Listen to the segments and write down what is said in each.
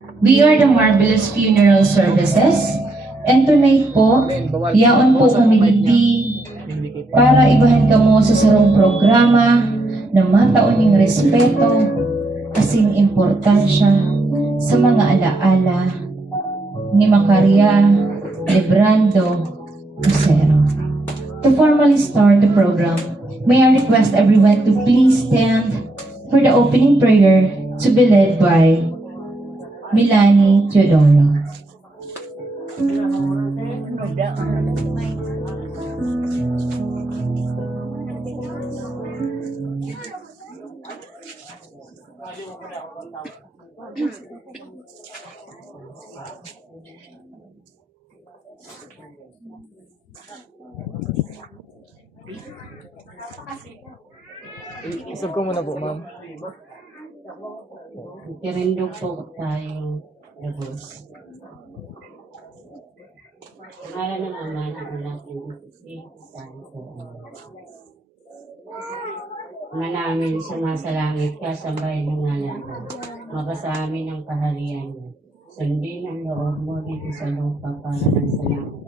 We are the Marvelous Funeral Services, and tonight po, yaon po kami diti para ibahan kamo sa sarong programa na mataoning respeto kasing importansya sa mga alaala ni Macaria Lebrando Lucero. To formally start the program, may I request everyone to please stand for the opening prayer to be led by Milani Teodoro. Isog ko muna po, ma'am. Tirindog po tayo, Labos. Para ng Ama ng Anak ng Espiritu Santo. Ama namin sumasalangit ka, sambahin ng ngalan mo. Mabasa amin ang kaharian mo. Sundin ang loob mo dito sa lupa para ng salamat.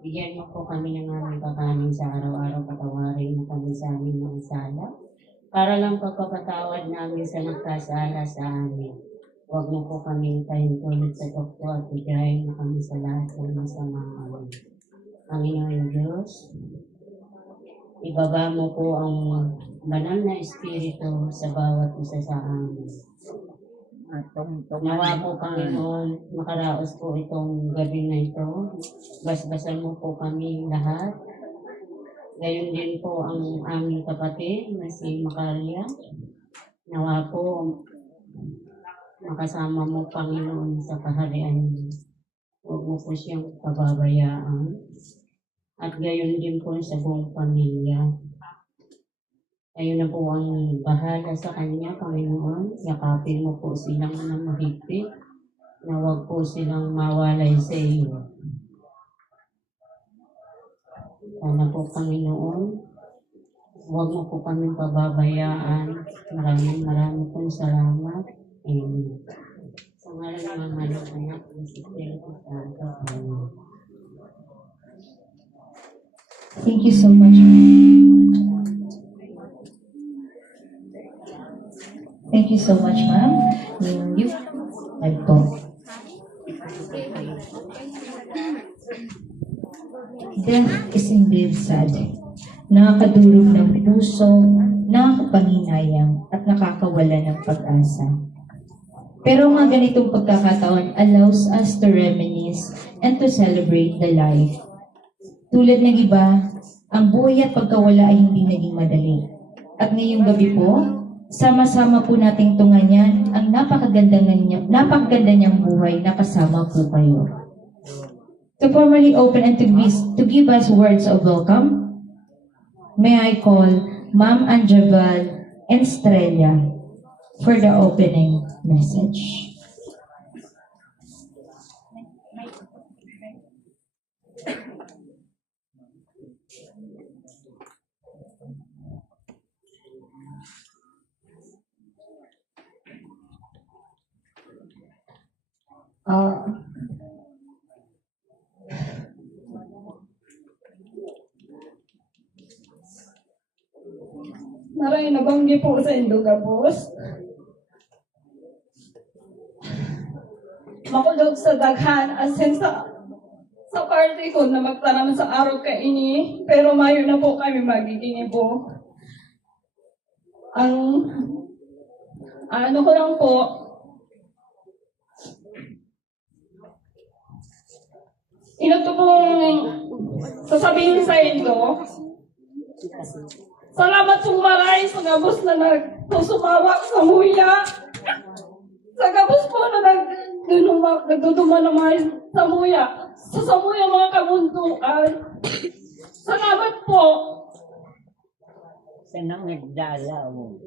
Bigyan mo po kami ng aming kakanin sa araw-araw, patawarin mo kami sa aming mga sala. Para lang pagpapatawad namin sa nagkasala sa amin. Huwag mo po kaming pahintulot sa tukto at bigayin mo kami sa lahat ng masama amin. Panginoon Diyos, ibaba mo po ang banal na Espiritu sa bawat isa sa amin. Nawa po Panginoon, makaraos po itong gabi na ito. Basbasan mo po kami lahat. Gayon din po ang aming kapatid na si Macaria. Nawa po makasama mo Panginoon sa kaharian mo. Huwag mo po siyang pababayaan. At gayon din po sa buong pamilya. Kayo na po ang bahala sa kanya, Panginoon. Yakapin mo po silang na mahigpit na huwag po silang mawalay sa iyo. Sana po, Panginoon, huwag mo po kami pababayaan. Maraming pong salamat. Amen. Sa ngalan ng Ama ng Anak ng Espiritu Santo. Amen. Thank you so much. Thank you so much, ma'am. You po. Death is indeed sad. Nakakadurog ng puso, nakakapanginayang, at nakakawala ng pag-asa. Pero mga ganitong pagkakataon allows us to reminisce and to celebrate the life. Tulad ng iba, ang buhay at pagkawala ay hindi naging madali. At ngayong gabi po, sama-sama po nating tunganyan ang napakaganda niyang buhay na kasama po kayo. To formally open and to give us words of welcome, may I call Ma'am Anjabal Estrella for the opening message. Maray nabanggi po sa Induga, boss. Makulog sa daghan asin sa party ko na magtaram sa araw ka ini, pero mayo na po kami magiging po. Ang ano ko lang po, ito pong sasabihin sa inyo, salamat pong maray sa gabos na nagsusumawak sa muya. Sa gabos po na nagduduma na sa muya. Sa samuya mga kamunduan. Salamat po. Sanang nagdala mo.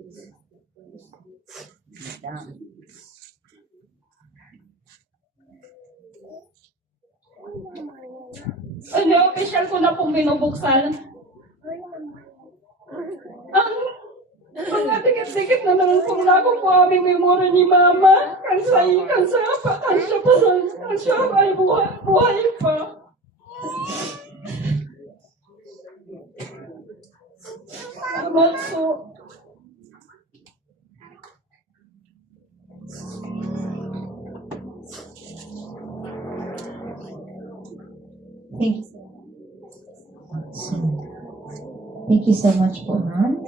Ano, official ko na pong binubuksan. Ang mga dikit-dikit na naman pong lako po aming memorya ni Mama. Kang sa at siya ay buhay pa. Salamat po. Thank you. Thank you so much po, ma'am.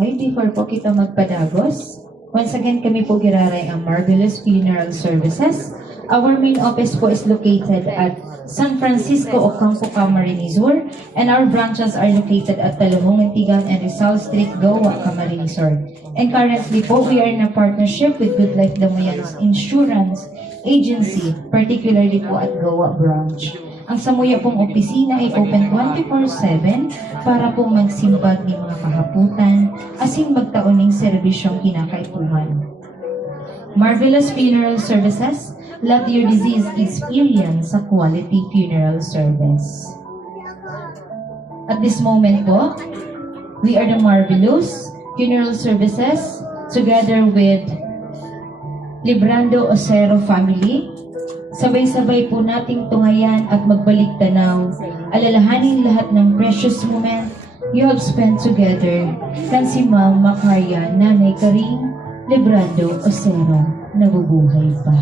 Okay, before po kita magpadagos, once again kami po giraray ang Marvelous Funeral Services. Our main office po is located at San Francisco, Ocampo, Camarines Sur, and our branches are located at Talahong, Antigan, and Rizal Street, Goa, Camarines Sur. And currently po, we are in a partnership with Good Life Damoyan's Insurance Agency, particularly po at Goa branch. Ang Samuya pong opisina ay open 24/7 para po magsimbag ng mga kahaputan asin magtaoning serbisyong kinakaipuhan. Marvelous Funeral Services, let your disease experience a quality funeral service. At this moment po, we are the Marvelous Funeral Services together with Librando Osero family. Sabay-sabay po nating tungayan at magbalik tanaw, alalahanin lahat ng precious moment you have spent together kan si Ma'am Macarya Nanay Karing Librando Osero nabubuhay pa.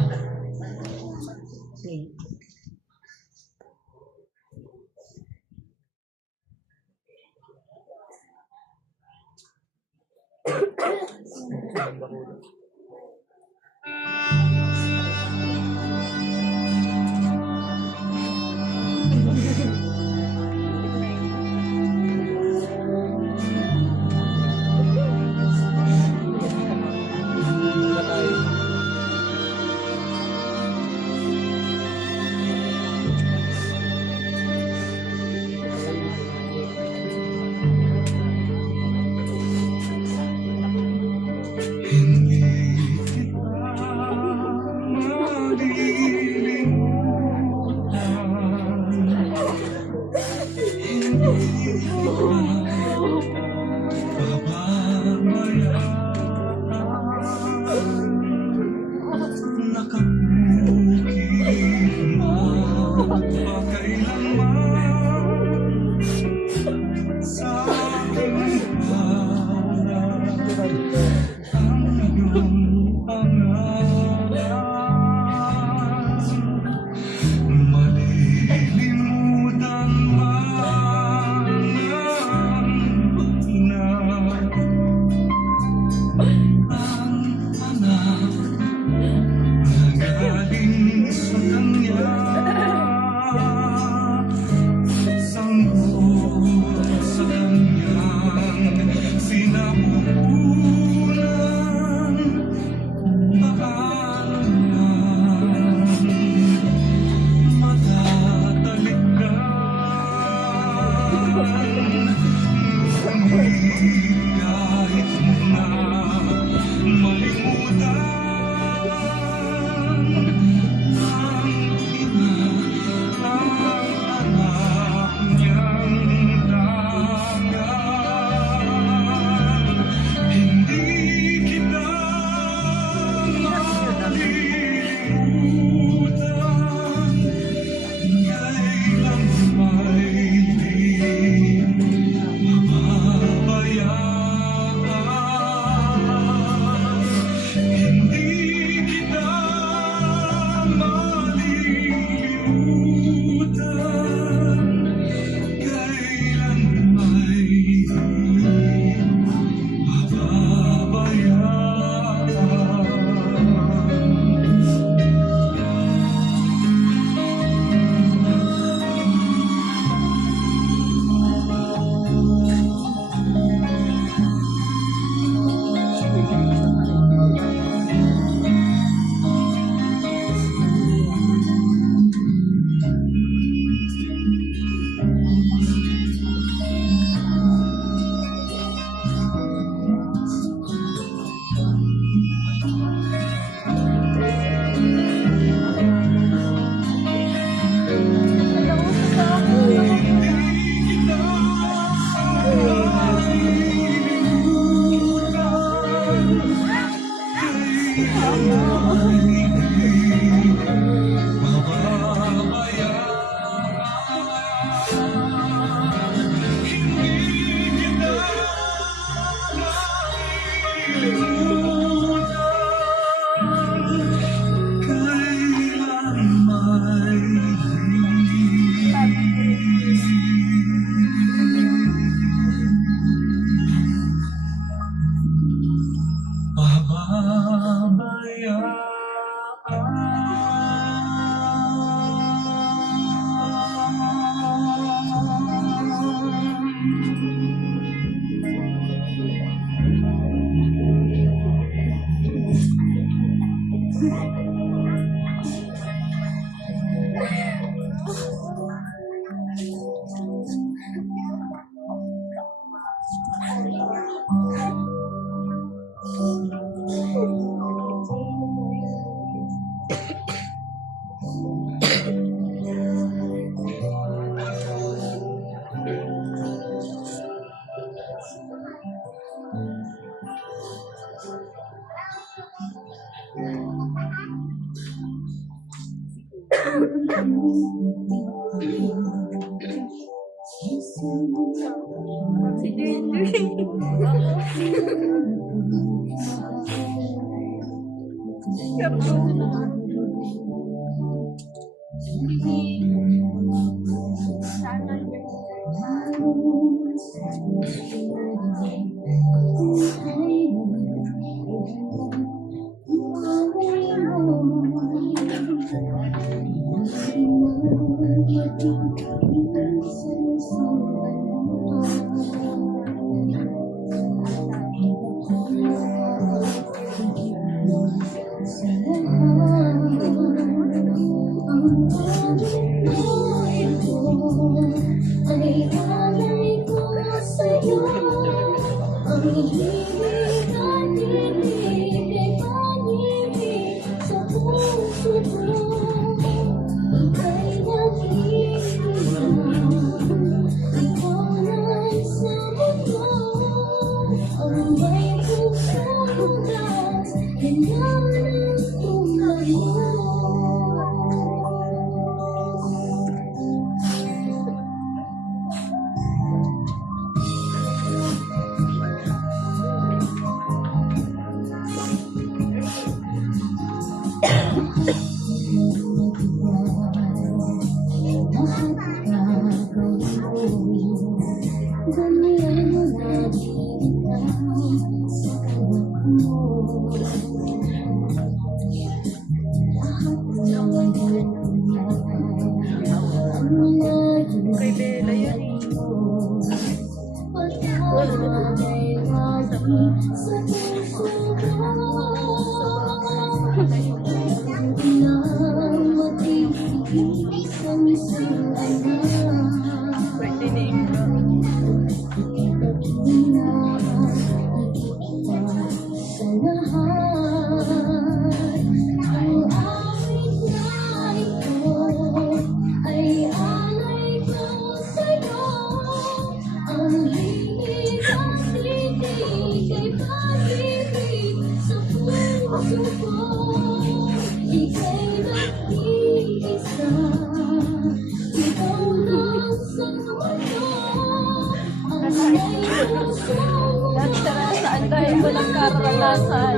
Saan dahil walang karanasan.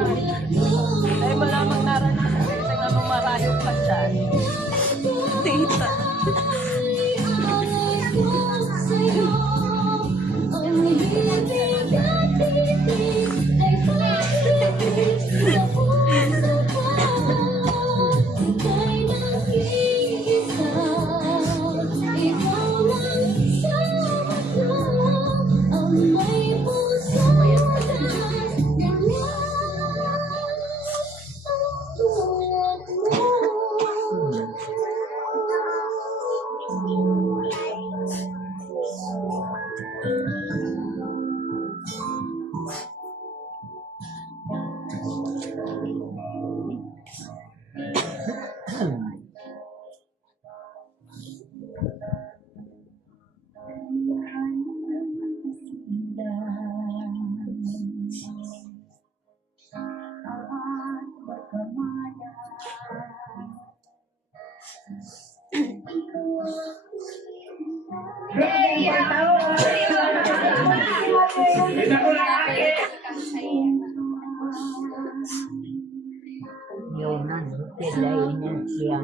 Dahil wala mang naranasan. Tingnan mo marayo ka dyan. Tita. Yung ano, pilay na siya.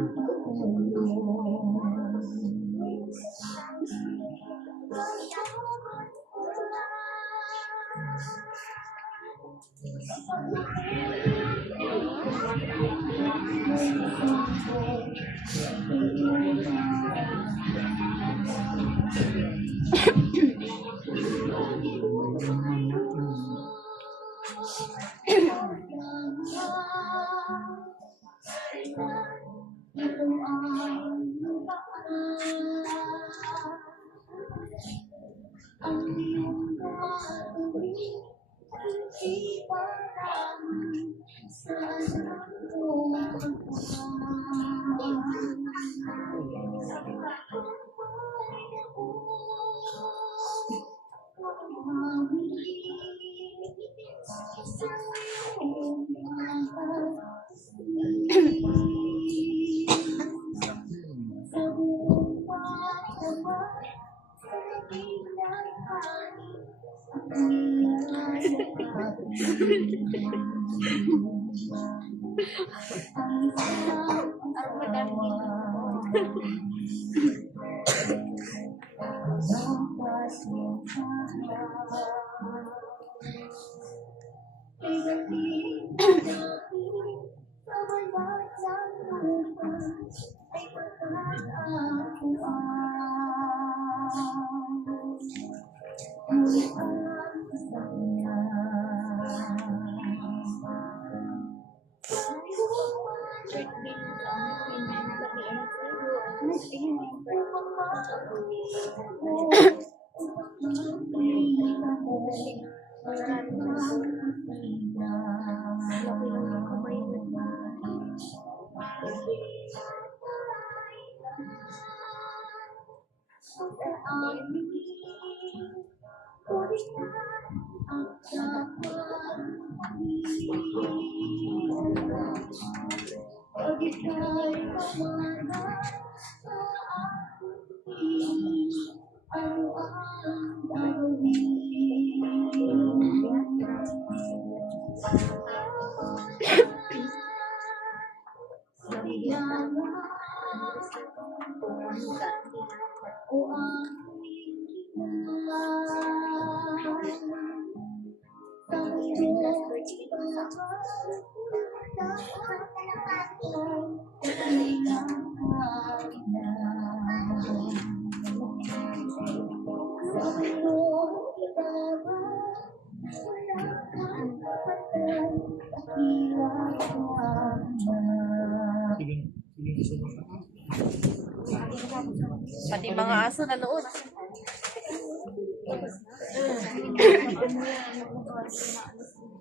Pati mga aso nanood.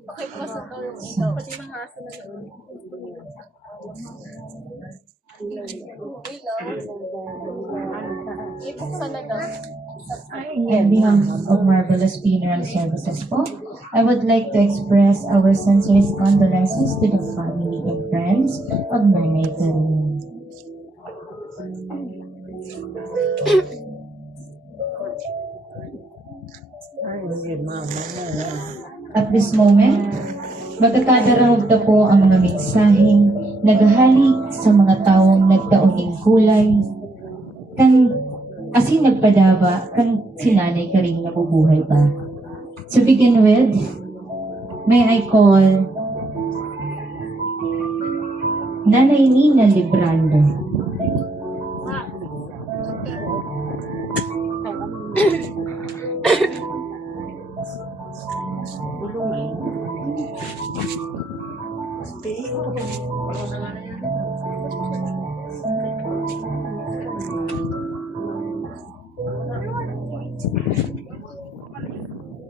Bakit pa sa to yung ilaw? Pati mga aso nanood. Ipok talaga. On behalf of Marvelous Funeral Services po, I would like to express our sincerest condolences to the family and friends of Nanay Karina. Ay, hindi mama na. At this moment, magkakadarahog na po ang mga mensaheng naghahali sa mga taong nagtaoning kulay, kan kasi nagpadaba kan sinanay ka rin nabubuhay pa. To begin with, may I call Nanay Nina Librando.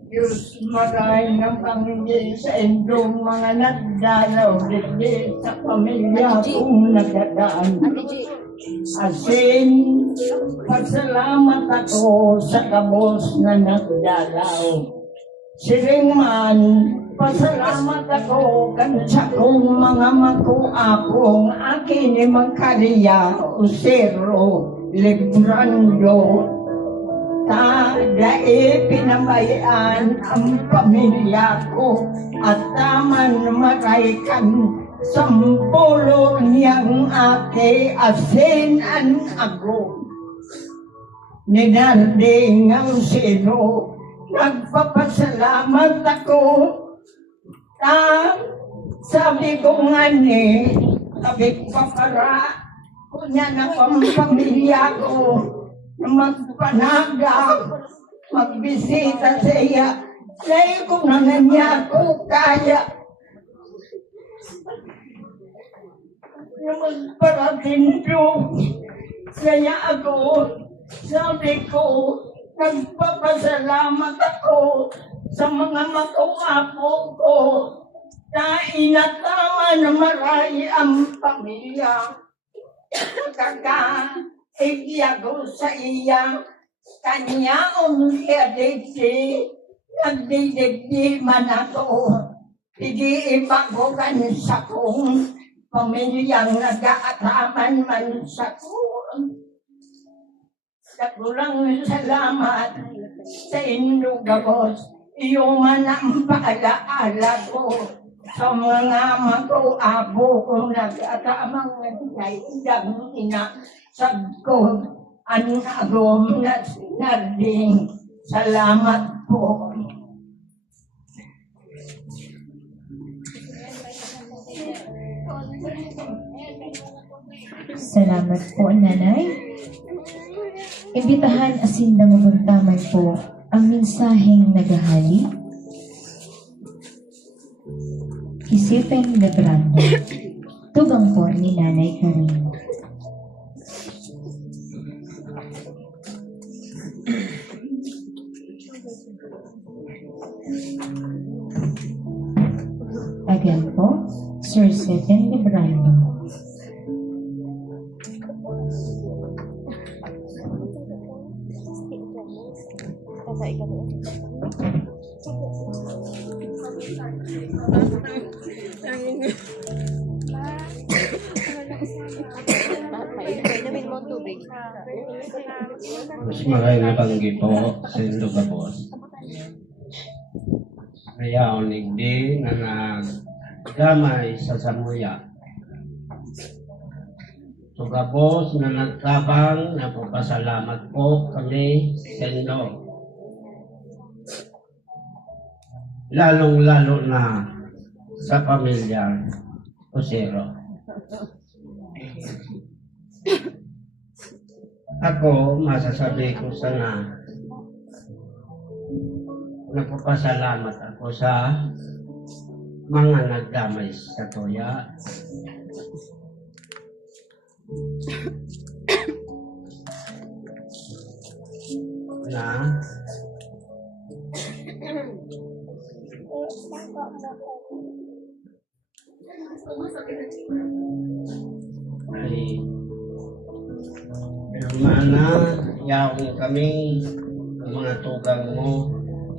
Diyos magay ng Panginoon sa inyong mga nagdalaw dito sa pamilya kong nagadaan. Asin, pasalamat ako sa kabos na nagdalaw. Siring man, pasalamat ako kan sa kong mga makuakong akin ni Magkariya Usero Librando. Dahil pinabayaan ang pamilya ko at taman maraykan sampulo niyang ate asin ako. Ninarding ang sino, nagpapasalamat ako. Sabi ko nga ni, sabi ko para kunya na pamilya ko. Magpanaga, magbisita sa iya. Kaya kung naman niya ako kaya. Magparating ko. Kaya ako, sabi ko, nagpapasalamat ako sa mga mag-uapo ko na inatama na marami ang pamilya. Iyago sa iya, kanya umiyaditi, nagdidigi man ako, hindi ibagogan sa kong pamilyang nag-aataman man sa kong. Kagulang salamat sa inyo gabos, iyo man ang paalaala ko, sa mga mag-uabo kung nag-atamang nagdang ina sa ko ang agom na sinarding. Salamat po. Salamat po, Nanay. Imbitahan asindang mabuntaman po ang mensaheng naghahali. Isipin Lebrando. Tubang po ni Nanay Karin. Again po, Sir Stephen Lebrando. Mas maraming nabanggit po sa Indo Gabos. Kaya unigdi na naggamay sa Samuya. So Gabos na nagtabang, napapasalamat po kami sa Indo. Lalong-lalo na sa pamilya Osero. Ako, masasabi ko sana, nagpapasalamat ako sa mga nagdamay sa toya. Na ay mana yaong kami ang mga tugang mo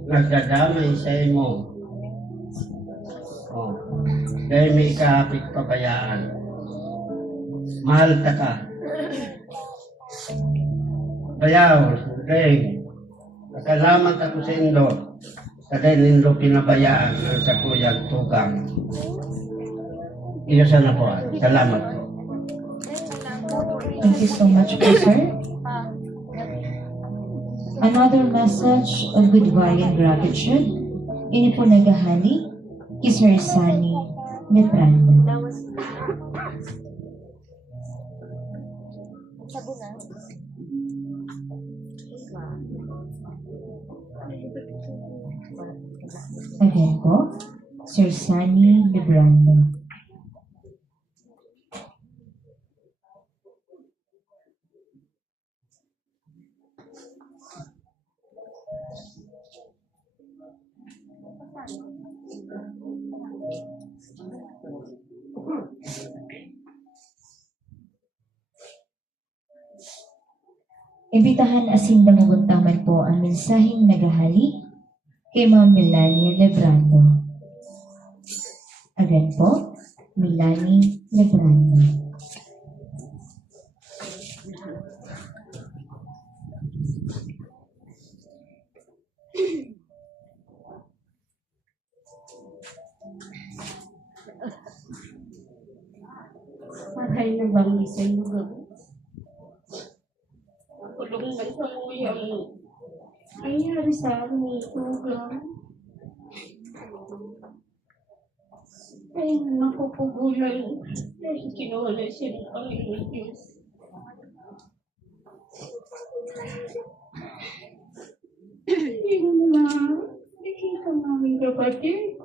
nagdadamay sa imo. Oh, dahil may ikahapit pabayaan. Mahal ta ka. Bayaw, dahil nakalamat ako sa Indo. Dahil Indo pinabayaan ang sa kuyang tugang. Iyo sana po. Salamat po. Thank you so much po, sir. Another message of goodbye and gratitude. Ini po naghahali kay Sir Sunny Lebrando. Again po, Sir Sunny Lebrando. Imbitahan asindang mabuntaman po ang mensaheng naghahali kay Ma'am Melanie Lebrando. Again po, Melanie Lebrando. Mahay na bang isa yung gabi? Kulong man sa uyang nangyari sa aming tugang. Ay, napupugulan dahil kinuha siya ng Panginoon Diyos. Yung mga nakita namin kapatid,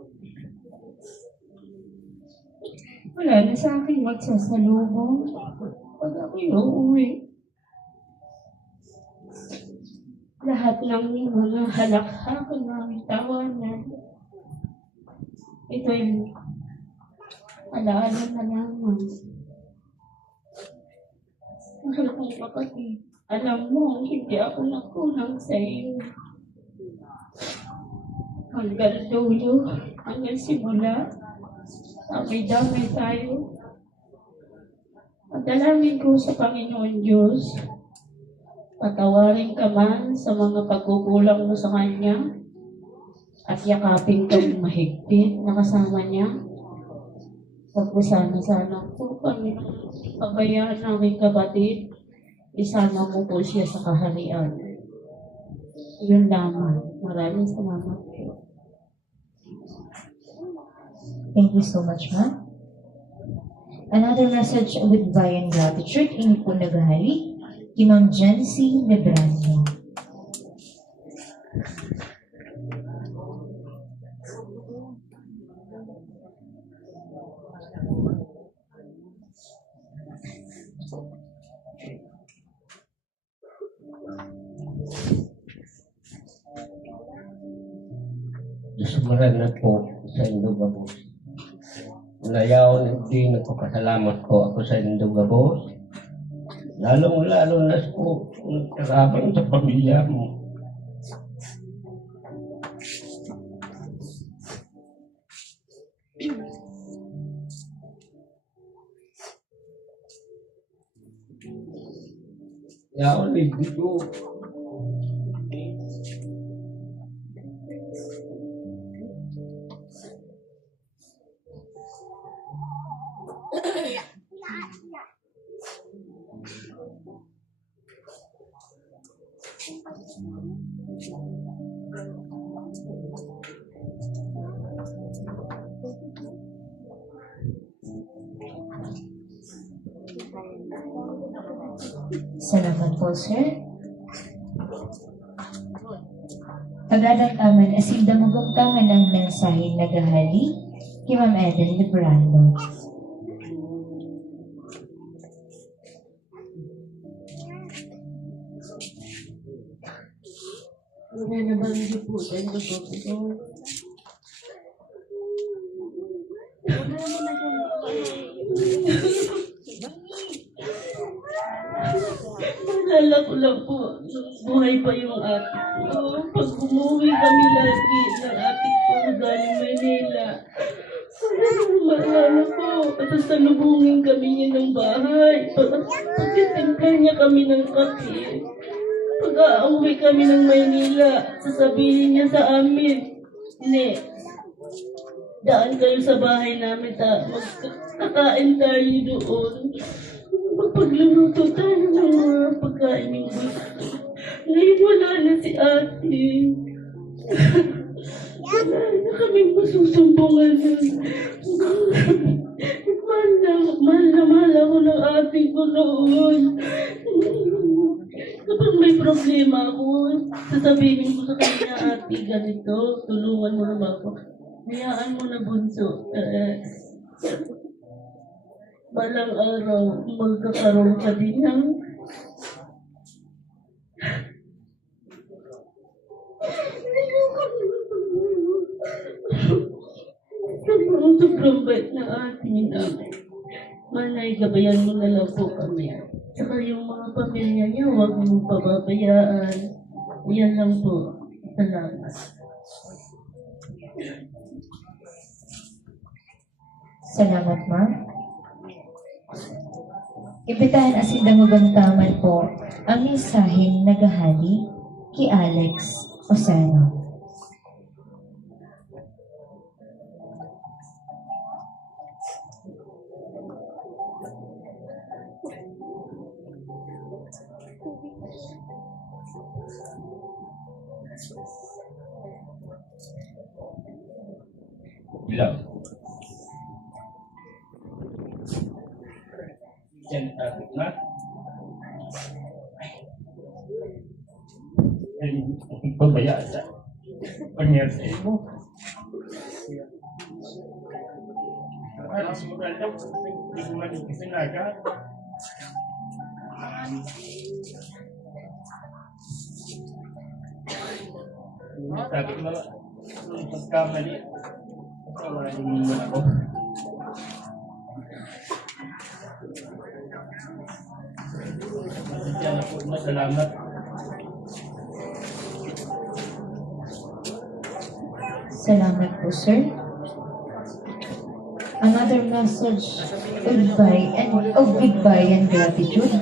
wala na sa akin magsasalubong pag ako'y uuwi. Lahat ng mga halakhakan namin tawanan. Ito'y alaala na lamang. Mahal kong kapatid, alam mo, hindi ako nagkulang sa iyo. Hanggang dulo, hanggang simula, damay-damay tayo. Pagdalangin ko sa Panginoon Diyos, patawarin ka man sa mga pagkukulang mo sa Kanya at yakapin kang mahigpit na kasama niya Sana po kami ng pagbayaan namin kapatid. Isama mo po siya sa kaharian. Yun lamang. Maraming salamat po. Thank you so much, ma'am. Another message with Bayan Gratitude, ini po naghahali kay Ma'am Jency Lebrano. Sumaran na po sa Indogabos. Nayaw din nagpapasalamat ko ako sa Indogabos. Lalong-lalo na po nagkarabang sa pamilya mo. Yaon dito. Salamat po, sir. Pagdadagtaman, asin damagumtangan ang mensahe naghahali kay Ma'am Eden Lebrano. Wala na ba niyo po sa inyo po? Naalala ko lang po, nung buhay pa yung ate ko. Pag umuwi kami lagi ng ate ko galing Manila. Maalala ko, patasalubungin kami niya ng bahay. Pagtitimpla niya kami ng kape. Pag-auwi kami ng Maynila, sasabihin niya sa amin, "Ne, daan kayo sa bahay namin, magkakain tayo doon. Magpagluluto tayo ng mga pagkain ng gusto." Ngayon wala na si ate. Wala na kaming masusumbungan. Mahal ako ng ate ko noon. Kapag may problema ako, sasabihin ko sa kanya, "Ate, ganito, tulungan mo naman ako." Hayaan mo na, bunso. Balang araw, magkakaroon ka din ng sobrang bait na ating namin. Manay, gabayan mo na lang po kami. Saka yung mga pamilya niya, huwag mo pababayaan. Yan lang po. Salamat. Salamat, ma'am. Ibitahan asin damagumtangan po ang mensaheng naghahali kay Alex Osano. Bilang. Yan tabi na. Ang pagbayaan sa panyerte mo. Para sa mga lang, hindi mo man yung kisinaga. Sabi ko lang, yung pagkamali, kawalan mo ako. Diyan ako, masalamat. Salamat po, sir. Another message of goodbye and gratitude.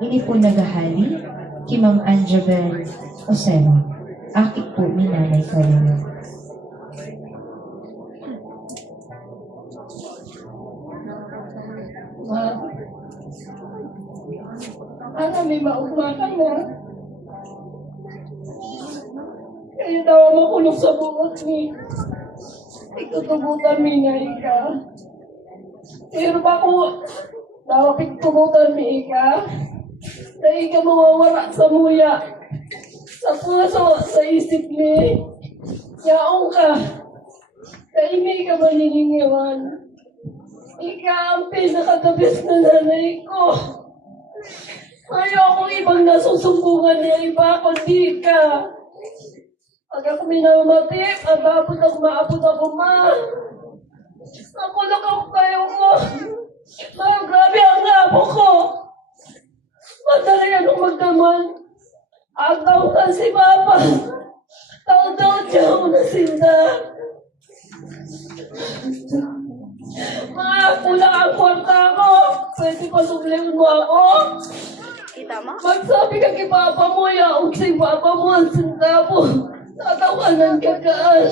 Ini po naghahali kay Ma'am Anjabel Oseno. Akit po, minanay kayo. Ana may maugmakan na. Kaya daw makulong sa buot ni. Ikutubutan mi nga ika. Pero ba ko daw pagtubutan mi ika? Dahil ka mawawala sa muya. Sa puso, sa isip ni. Yaong ka. Dahil may ka maniningiwan. Ika ang pinakadabis na nanay ko. Ayaw akong ibang nasusumbungan niya iba kundi ka. Pag ako minamati, maabot ako ma. Nakulok ako kayo ko. Mayo, grabe ang abo ko. Madali anong magdaman. Ang taon si Papa. Taon-taon siya ako nasinda. Kulang ang kwarta ko. Pwede pa sublihin mo ako. Kita mo? Magsabi ka kay Papa mo, yaong si Papa mo ang sinda mo. Tatawanan ka kaan.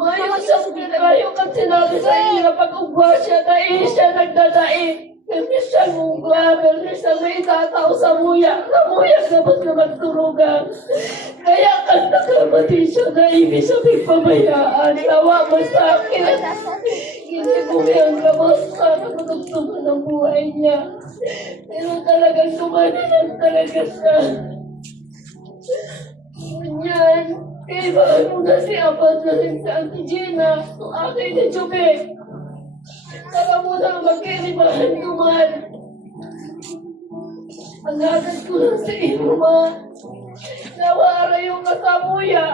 Ayaw kang sinabi sa iyo pag ugwa siya, dahil siya nagdadait. Kasi siya mungga, kasi siya may tataw sa muya. Sa muya dapat na magturugan. Kaya kang nakamati siya na ibig siya pagpabayaan. Tawa mo sa akin. Hindi ko yung kamusta na matugtugan ng buhay niya. Pero talagang kumanilan talaga siya. Yan. Kaya ba ano na si Abad na rin sa Auntie Gina? Ang akin ni Chube. Saka mo na magkiribahan duman. Ang agad ko lang sa iyo, ma. Nawara yung kasamuya.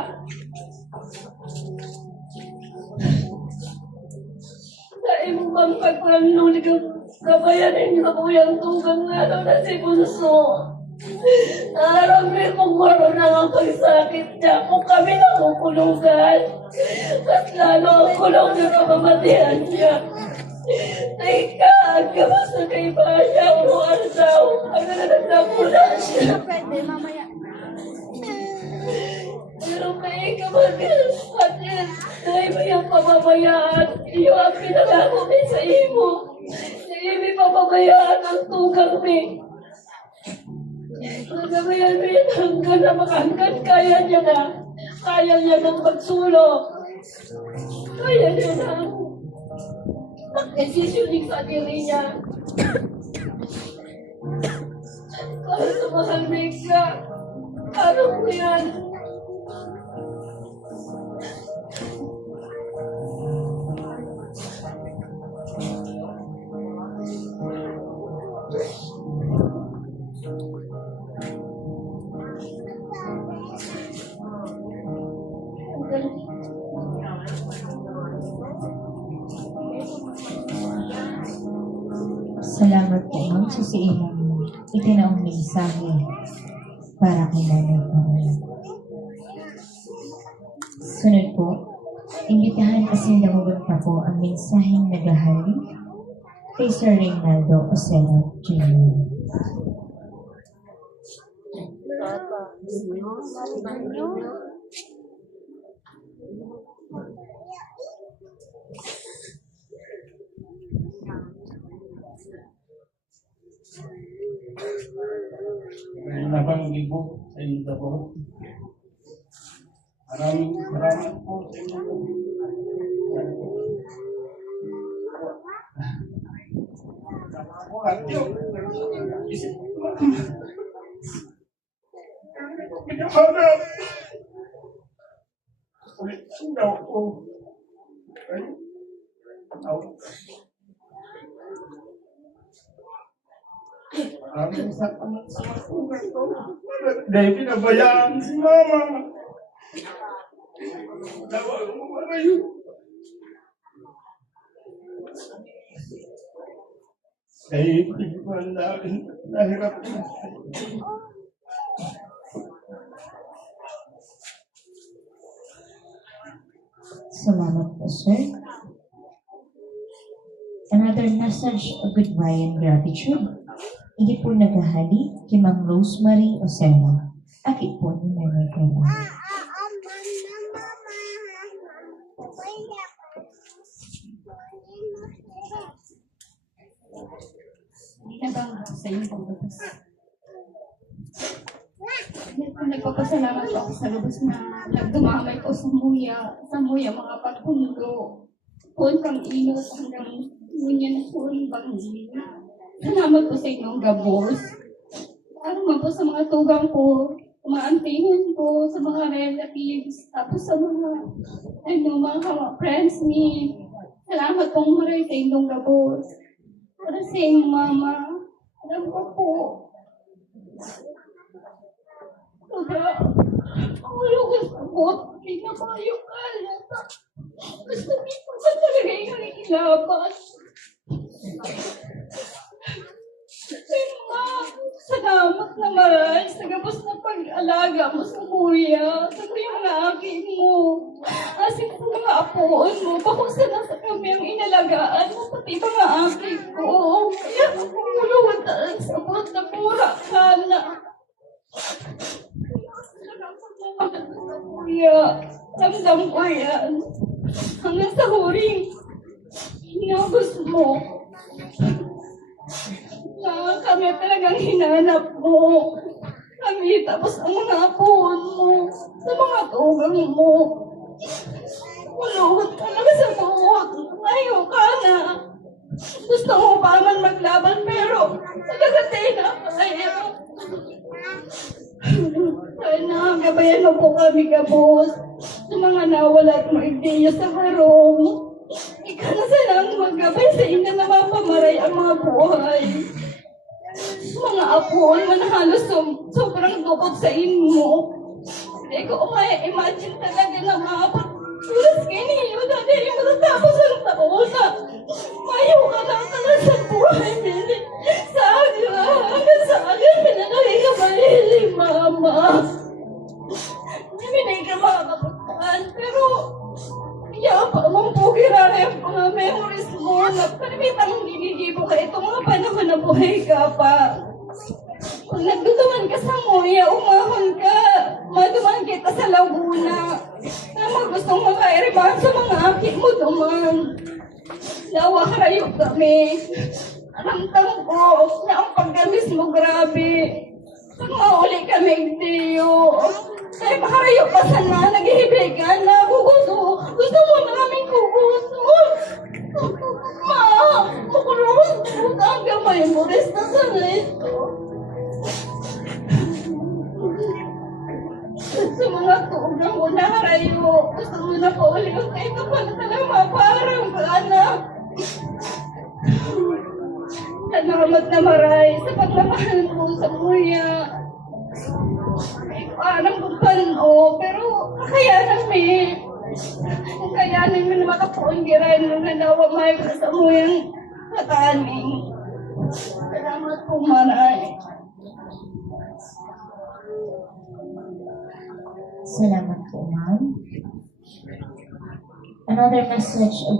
Sa imong bang pagpanulig ang kabayanin sa kuyang tugang nga daw na si Bunso. Naramit mong marunang ang pagsakit niya kung kami nakukulugan. At lalo ang kulong na kamamatihan niya. Teka, ang kabas na kay Baya, uruan daw. Ang nananagdapula siya. Pwede, mamaya. Pero may kamagin, atin, dahil mo yung pamamayaan. Iyo ang pinangako ni sa imo. Na imi pamamayaan ang tugang ni. Nagabayan mo yan hanggang na makahanggan, kaya niya na. Kaya niya nang magsulo. Kaya niya na. Desisyoning sa diri niya. Kahit sa mahal ka, ano mo yan? Salamat po, ma'am, sa imong itinaong mensahe para kay Nanay Pamela. Sunod po, imbitahan kasi dawagan pa po ang mensaheng nagahali kay Sir Reynaldo Ocelo Jr. May nabanggit po sa inyo po. Maraming salamat po sa inyo po. Pinahanap! Ulit ang daw ko. Maraming salamat sa magulang ko. Dahil pinabayaan si Mama. Tawag mo ba kayo? Dahil pinabayaan namin. Nahirap na. Salamat po, sir. Another message of goodbye and gratitude. Hindi po naghahali kay Ma'am Rosemary Ocelo. Akit po ni Nanay Pamela. Hindi na ba sa inyo pagbatas? Nagpapasalamat po ako sa lubos na nagdumamay po sa muya mga pagpundo. Kung inot hanggang ngunyan po ang bangin. Salamat po sa inyong gabos. Ano man po sa mga tugang ko, sa mga antihin ko, sa mga relatives, tapos sa mga friends ni. Salamat pong maray sa inyong gabos. Para sa inyong mama, alam ko po. Kaya, wala ko sabot, hindi na kayo kaya. Basta di pa ba talaga yung ilaban? Pero ma, salamat na maray sa gabos na pag-alaga mo sa kuya, sa mga akin mo. Asin po mga apoon mo, pakusa na sa kami ang inalagaan mo, pati mga akin ko. Kaya ako muluwatan sa buhat na pura ka na. Kuya, ramdam ko yan. Hanggang sa huling, hinabos mo. Na kami talagang hinanap mo. Kami, tapos ang mga apoon mo, sa mga tugang mo. Maluhot ka lang sa buhot. Ayaw ka na. Gusto mo pa man maglaban, pero talagang di na kaya. Sana gabayan mo po kami, kabos. Sa mga nawala at maigdiya sa harong. Ikaw na sanang maggabay sa inyo na mapamaray ang mga buhay. Mga apon, manahalos sobrang dukot sa inyo. Hindi ko imagine talaga na mapatulas kayo ninyo. Dati yung matatapos ang taon na mayaw ka na talaga sa buhay. Sa akin, hanggang sa akin, pinanagay ka malili, mama. Hindi ka makakapuntaan, pero kaya pa mong pugirarep mga memories mo na panimitang niligibo ka itong mga panahon na buhay ka pa. Kung nagduduman ka sa Moya, umahon ka. Maduman kita sa Laguna. Na mga gustong makairibahan sa mga akin mo duman. Nawa harayok kami. Ramdam ko na ang paggamis mo grabe. Pag mauli kami, Diyo. Kaya maharayok pa sana, naghihibigan na gusto mo namin gusto. Ma, makulungan mo ka ang gamay mo. Resta sa ito. Sa mga tugang ko na harayo, gusto mo na pauli ko sa ito pa na talagang maparang ka, anak. Salamat na maray sa pagmamahal mo sa kuya. Parang pagpano, pero kakayanan mi. Kakayanan mi na makapuon giran nung nanawa mayo sa muyang kataning. Salamat po maray. Salamat po, ma'am. Another message of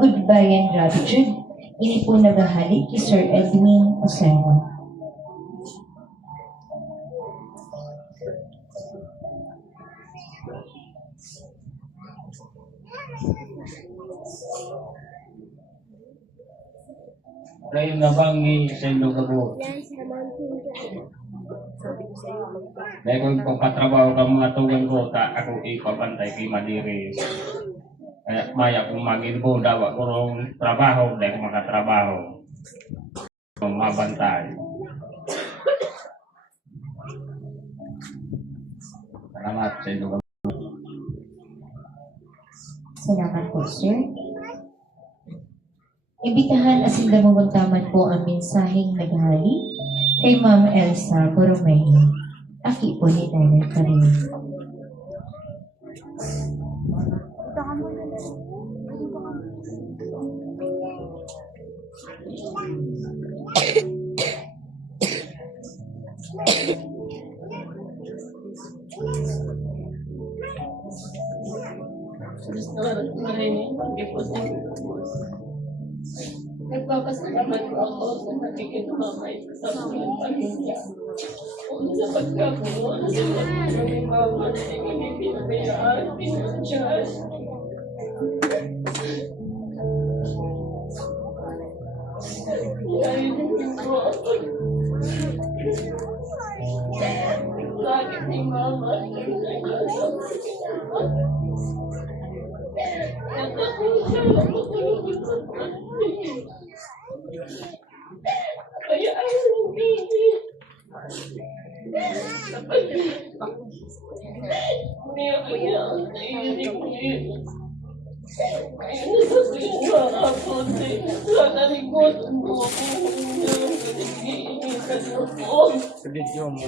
goodbye and gratitude. Ini po naghahalik kay Sir Edwin Osemo. Kayo nabangi sa inyong gabo. Dahil kung pagkatrabaho ka mga tugang ko, ako ipapantay kay Madiri. Kaya maya kung mag-inbo daw ako rong trabaho, dahil kung makatrabaho. Kung mabantay. Salamat sa inyong gabo. Salamat po, sir. Imbitahan asin damawagtaman po ang mensaheng naghali kay Ma'am Elsa Borromeo. Aki po ni Nanay Karin. Nagpapasalamat po ako sa nakikinamay sa mga pamilya. Kung sa pagkakulo, sa mga mama na kami pinabayaan, pinadyan. Dahil hindi po ako Sa video mo.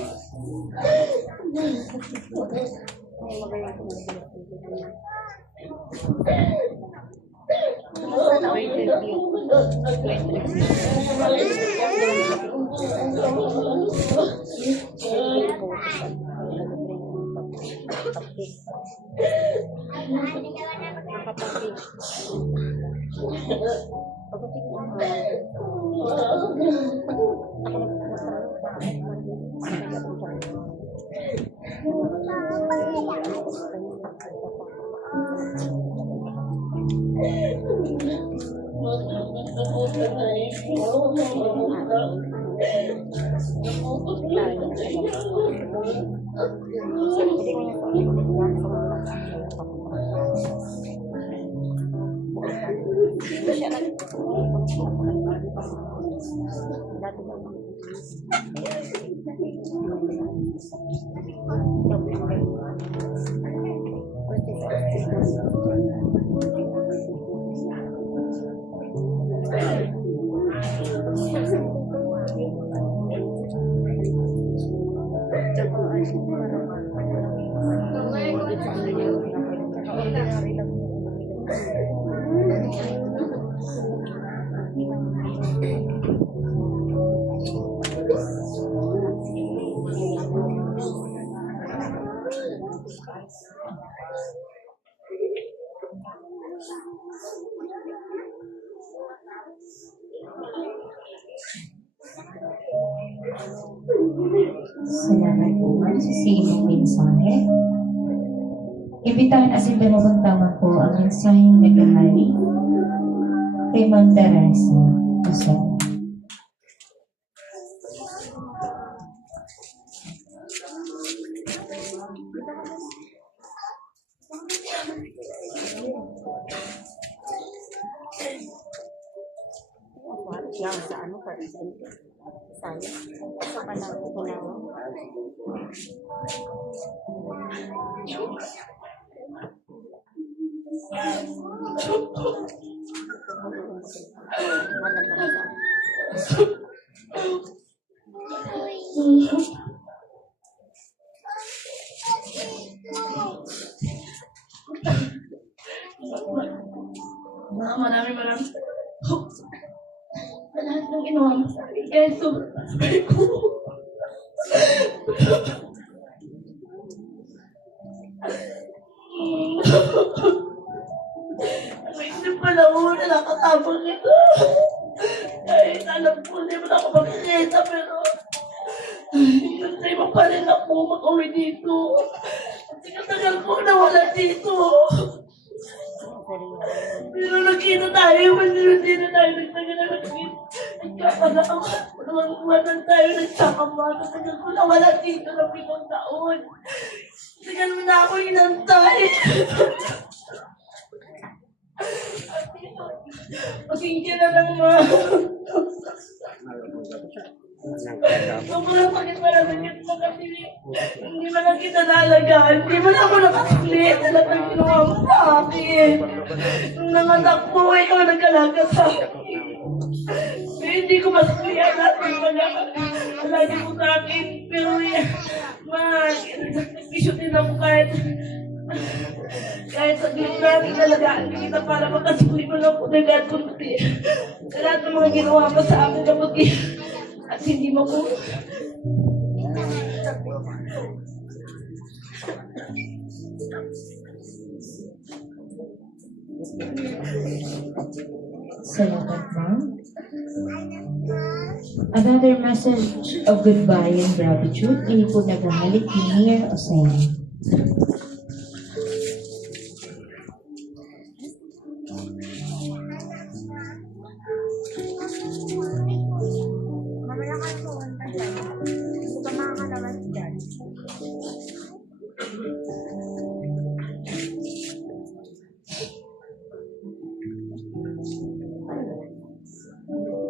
Salamat po ma'am sa sinong mensahe. Imbitahan asin pinapagtama po ang mensaheng naghahari kay Ma'am Teresa Jose. Yang sa ano pa rin saya sa kanang kunawa. Maraming lahat ng ginawa mo sa akin. Kaya sobrang ko. Naisip ko lang mo na nakatapang ito. Kahit alam ko, hindi mo na ako makikita, pero hindi mo pa rin ako mag-uwi dito. Kasi katagal ko nawala dito. Pero nakita tayo, hindi na tayo nagtagal-nagtagal. Nagkakalaman tayo, nagkakamata. Tagal ko nawala dito ng 7 taon. Tagal mo na ako inantay. Pasingkin na lang, ma. Sobrang sakit pa na sakit mo kasi hindi mo lang kita nalagaan. Hindi mo na ako nakasulit. Alam ang ginawa mo sa akin. Nung nanganak mo, ikaw nagkalaga sa akin. Pero hindi ko masulihan lahat ng pag-alala mo sa akin. Pero nag-isutin ako kahit sa natin nalagaan kita para makasuli mo lang kung nagkakunti. Sa lahat ng mga ginawa mo sa akin kapag at hindi mo ko. Salamat ma'am. Another message of goodbye and gratitude ay po naghahalik ni Mayor Osena.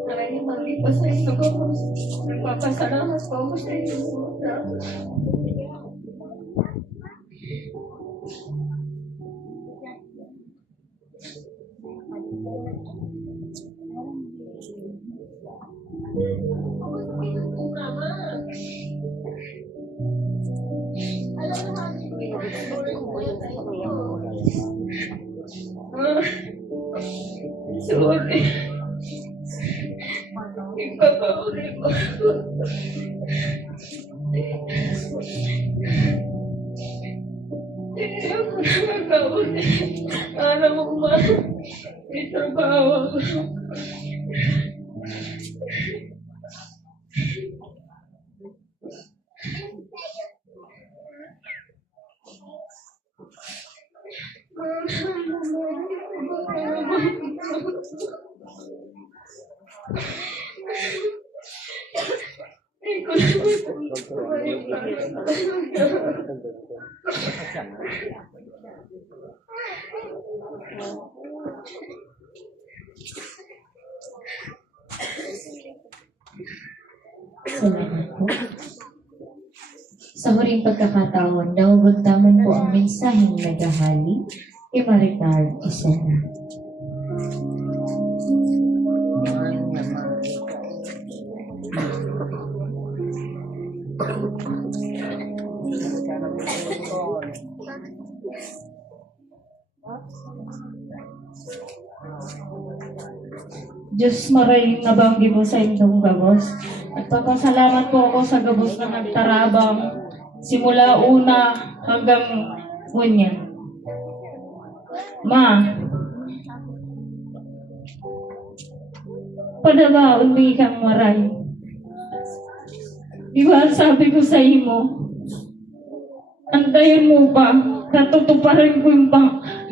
Maraming malipas sa ito ko. nagpapasalamat po ako sa inyo. Sorry. Ipapahuli ko. Hindi ako nakakauli. Alam mo ba, may trabaho ako. Salamat po. Sa huling pagkakataon, nauguntaman po ang mensaheng naghahali kay Maricar Isena. Diyos maraming nabanggi mo sa inyong gabos. Nagpapasalamat po ako sa gabos na nagtarabang simula una hanggang ngunyan. Ma, padabaon mo ikang maray. Diba sabi ko sa imo, antayin mo pa, natutuparin ko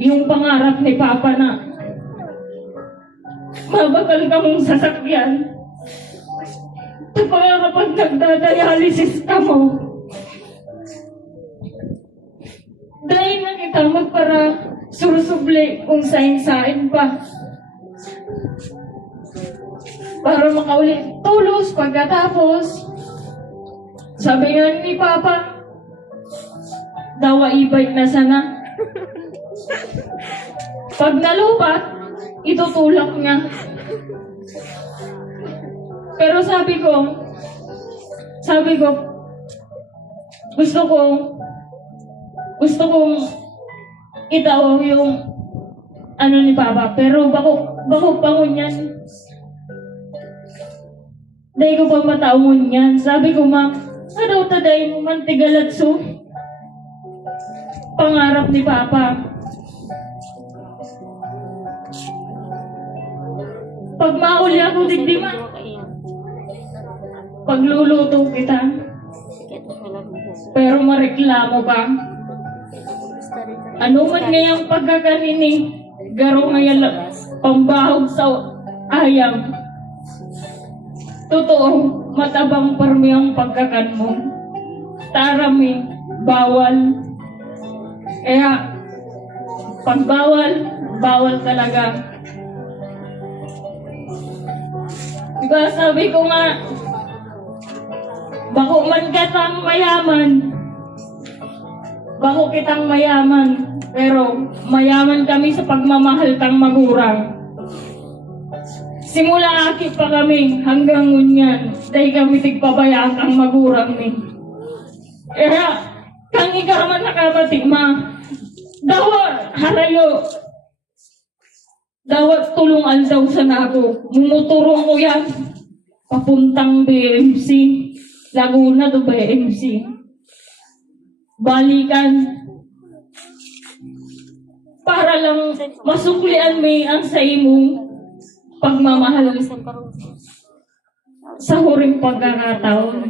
yung pangarap ni Papa na mabakal ka mong sasakyan. Kapag kapag nagdadialysis ka mo, dahil na kita magpara sursuble kung sain-sain pa. Para makaulit tulos pagkatapos. Sabi nga ni Papa, dawa e-bike na sana. Pag nalupat, itutulak niya. Pero sabi ko, gusto kong itaw yung ano ni Papa, pero bako pangon yan. Dahil ko pa mataungon yan. Sabi ko, Ma, ano taday mo man tigalatso? Pangarap ni Papa. Pag mauli ako digdima, pagluluto kita. Pero mareklamo ka. Ano man ngayang pagkakarini, garo ngayon pambahog sa ayam. Totoo, matabang parmi ang pagkakan mo. Tarami, bawal. Kaya, pag bawal talaga. Diba sabi ko nga, bako man kitang mayaman, pero mayaman kami sa pagmamahal kang magurang. Simula akit pa kami hanggang ngunyan, dahil kami tigpabayaan kang magurang ni. Kaya, kang ikaman nakamatik ma, dawa harayo, dawat tulungan daw sa nako. Mumuturong ko yan. Papuntang BMC. Laguna to BMC. Balikan. Para lang masuklian may ang sa imong pagmamahal sa huring pagkakataon.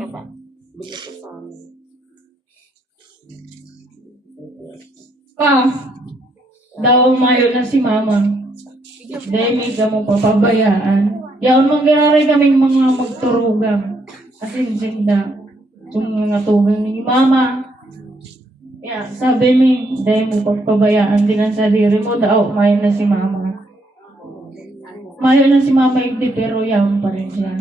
Daw mayo na si Mama. Dahil may mo papabayaan. Yaon mangyari kaming mga magturugang. Asinsinda. Yung mga tugang ni Mama. Yeah, sabi mi, dahil mo pagpabayaan din ang sarili mo. Daw, mayo na si Mama. Mayo na si Mama hindi, pero yaon pa rin siya.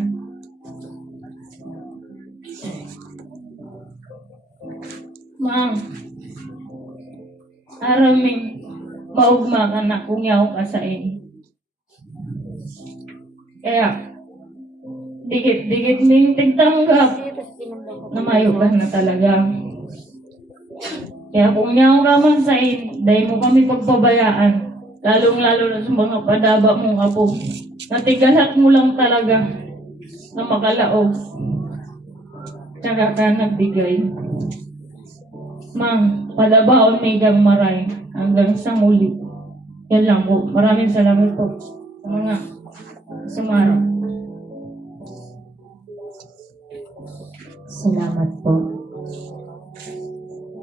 Ma'am, araming maugma ka na kung yaw ka sa in. Kaya, dikit-dikit ming tigtanggap na mayo ka na talaga. Kaya kung yaw ka man sa in, dahil mo kami pagpabayaan, lalong-lalo na sa mga padaba mong apo. Natigalat mo lang talaga na makalaog. Tsaka ka nagbigay. Ma'am, padabaon may gang maray hanggang sa muli. Yan lang po. Maraming salamat po sa mga sumara. Salamat po.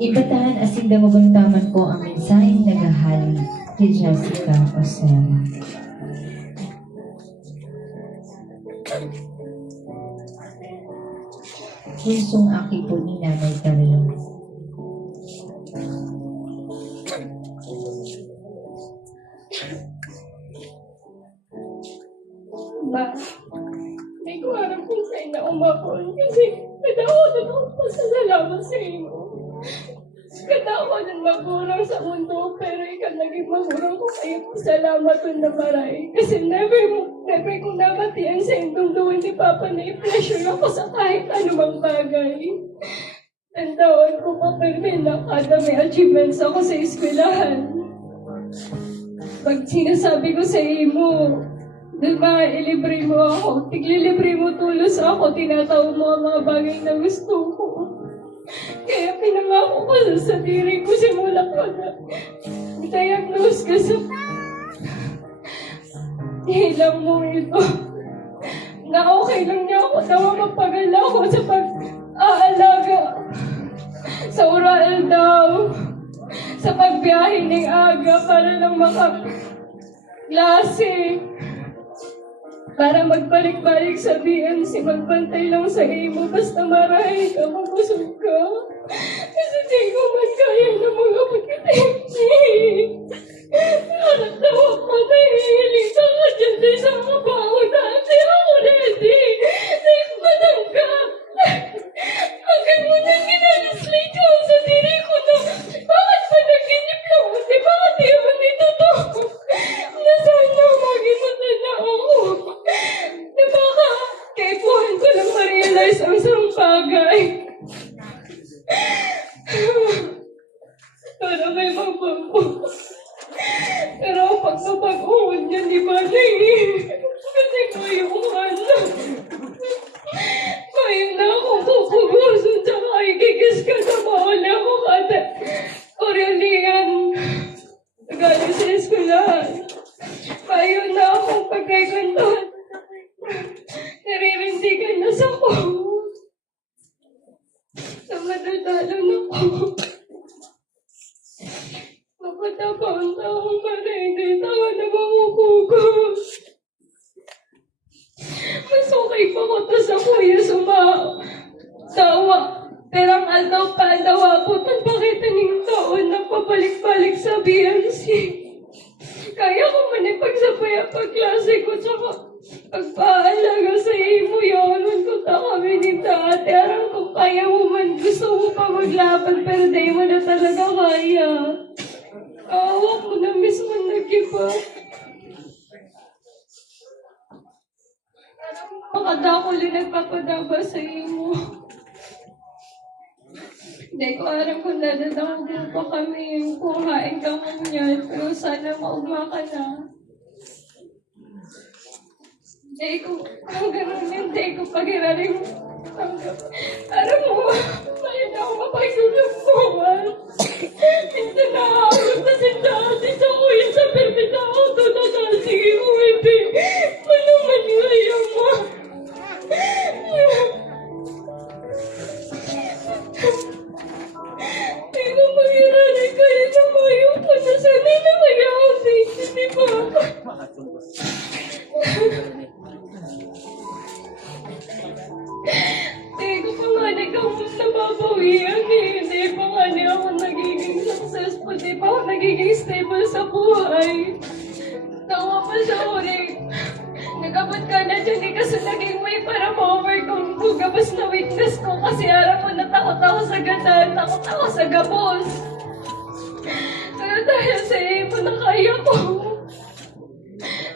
Ibatahan asing damabuntaman po ang mensaheng naghahali kay Jessica Osema. Punsong aki po ni Nanay Karin. Ma, hindi ko alam kung sa'yo na umapon kasi kadawanan ako pasasalamat sa iyo. Kadawanan magurang sa mundo pero ikaw naging magurang ko kayo pasalamat ko na maray. Kasi never kong namatiyan sa indong doon ni Papa na i-pressure ako sa kahit anumang bagay. Tandaan ko pa pero kada may achievements ako sa eskwelahan. Pag sinasabi ko sa imo, doon ba, ilibre mo ako. Tiglilibre mo tulos ako. Tinataw mo ang mga bagay na gusto ko. Kaya pinangako ko sa diri ko simula ko na diagnose ka sa hilang mo ito. Na okay lang niya ako na mapagala ako sa pag-aalaga sa oral daw. Sa pagbiyahe ng aga para lang makaklase. Para magbalik-balik sa BMC, magbantay lang sa imo, basta marahay ka, mabusog ka. Kasi di ko man kaya na mga pagkatingin. Anak daw ako, nahihiling ka ka dyan sa isang kabaho dati. Ako ready. Di ko matanggap. Hanggang mo nang ginalislate ko sa diri ko na, bakit ba naginip lang mo? Bakit di mo nito to? Na sana magimutan na ako. Na baka kaipuhan ko lang ma-realize ang isang bagay. Para may magbago. Pero pag napag-uod niya, di ba kasi mayuhan na. Mayun na akong pupugusun tsaka ikikis ka na mahuli ako kada Aurelian. Galing sa eskwelahan. Mayun na akong pagkaikantahan. Naririndigan na sa ko. Sa madadalan ako. Mapatapang taong maray, tawa na mamukugos. Mas okay pa ko to sa kuya tawa. Pero ang aldaw pa daw po pakita ng taon na pabalik-balik sa BMC. Kaya ko man ipagsabay ang pagklase ko tsaka pagpaalaga sa imo yun ko ta kami ni tate. Arang kung kaya mo man gusto mo pa maglaban pero di mo na talaga kaya. Awak mo na mismo nag-iba. Makadakuli nagpapadaba sa imo. Hindi ko alam kung nadadakot pa kami kung hain ka mo niyan. Pero sana maugma ka na. Hindi ko, kung gano'n yun, hindi ko pag-iraling tanggap. Alam mo, bakit ako mapagsulungkuhan? Minsan nakakabot na si dati sa kuya sa permita ako doon na sige ko, hindi. Manuman ngaya mo. Hindi ko pag-iraling kayo na mayo ko na sanay na kaya ako sa di ba? Hindi ko pa nga nababawian eh. Hindi pa nga ako nagiging successful. Hindi pa ako nagiging stable sa buhay. Tawa pa siya ulit. Nagabot ka na dyan eh kasi naging way para ma-overcome ko ko gabos na weakness ko kasi aram mo natakot ako sa gatan, takot ako sa gabos. Pero dahil sa imo nakaya ko.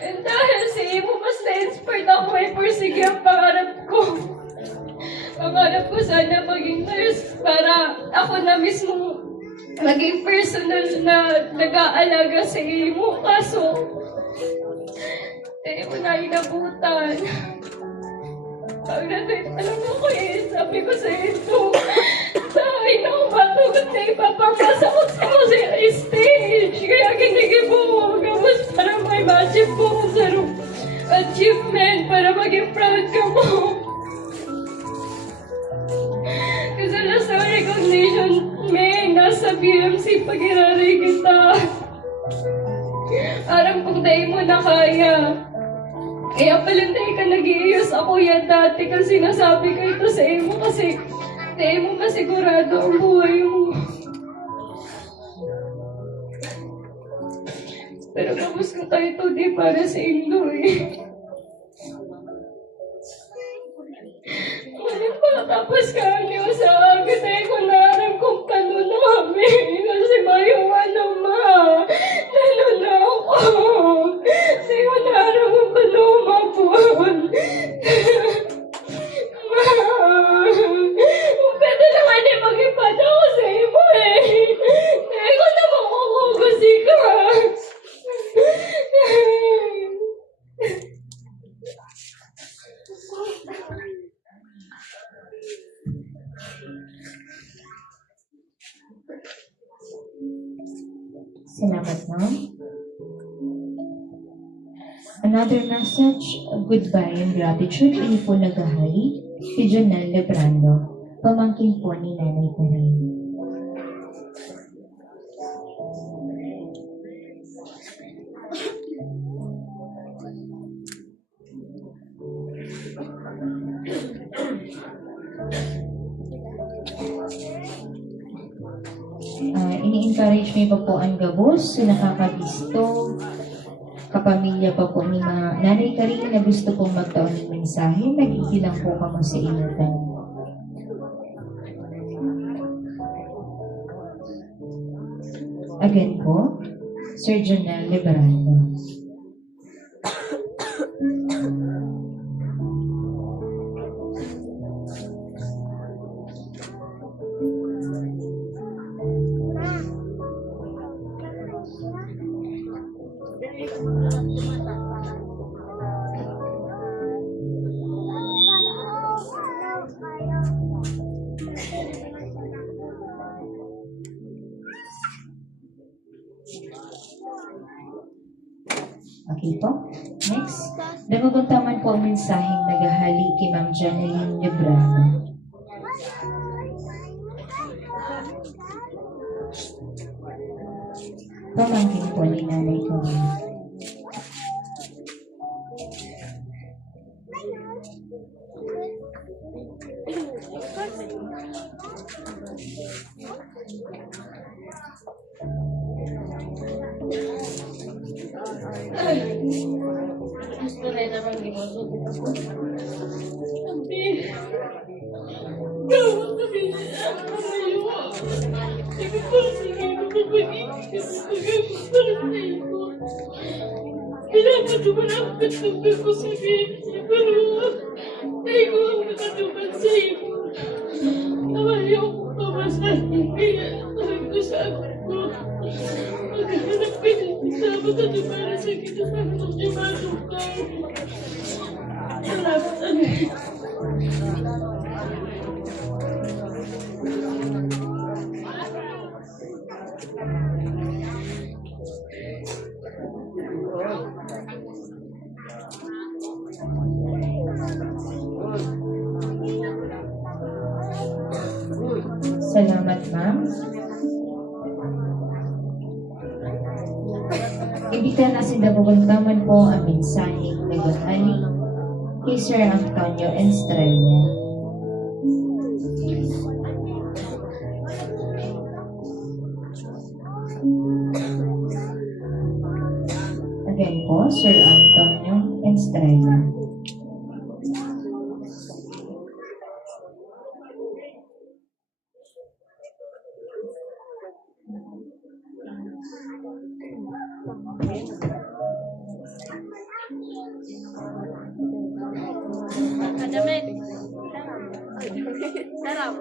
And dahil sa imo mas na-inspired ako may pursige ang pangarap ko. Pangarap ko sana maging nurse para ako na mismo maging personal na nag-aalaga sa imo. Kaso, mo na inabutan. Alam mo ko sabi ko sa ito, dahil na umatugot na ipapapasa ko sa stage. Kaya kinigibo mo gabos para may ma-achieve ko sa achievement para maging proud ka mo. Kasi sa recognition, may nasa BMC pag-iraray kita. Aram kung dahil mo na kaya. Kaya pala dahil ka nag-iiyos ako yan dati kasi sinasabi ko ito sa imo kasi dahil mo masigurado ang buhay mo. Pero tapos ko tayo ito di para sa Indo Ngayon pagkatapos ka niyo sa akin dahil ko naram kung paano namin kasi mayuwan naman. Lalo na ako. Kasi ko naram kung paano umapon. Kung pwede naman mag-ipad ako sa imo Dahil ko naman kukugusi ka. Salamat, ma'am. Another message of goodbye and gratitude ini po naghahali si Jonel Lebrando, pamangkin po ni Nanay Karin. Ini-encourage mo pa po ang gabos na nakakabisto kapamilya pa po ni Nanay Karin na gusto pong magtaon ng mensahe. Nagigilang po kamo sa inutan. Again po, Sir Jonel Lebrando. Okay po. Next, nagugutaman po ang mensaheng naghahali kay Ma'am Janeline Lebrano. Pamangkin po ni Nanay Karin. Gusto rin naman ginusod. Gawag kami niya kayo. Sige po, sige mo kapag-ibig ka sa pag-ibig para sa iyo. Pinapatuman ang katubig ko sa gini, pero tayo ko ang nakatuman sa iyo. Ayaw ko pamasahin, kaya tuloy ko sa ako ko. Maghanap ka din sa makatubara sa kinasakot niya matupay. Salamat, Anak. Salamat, ma'am. Ibitan na sindabuguntaman po ang mensaheng naghahali kay Sir Antonio Estrella. Again po, Sir Antonio Estrella. Sarap.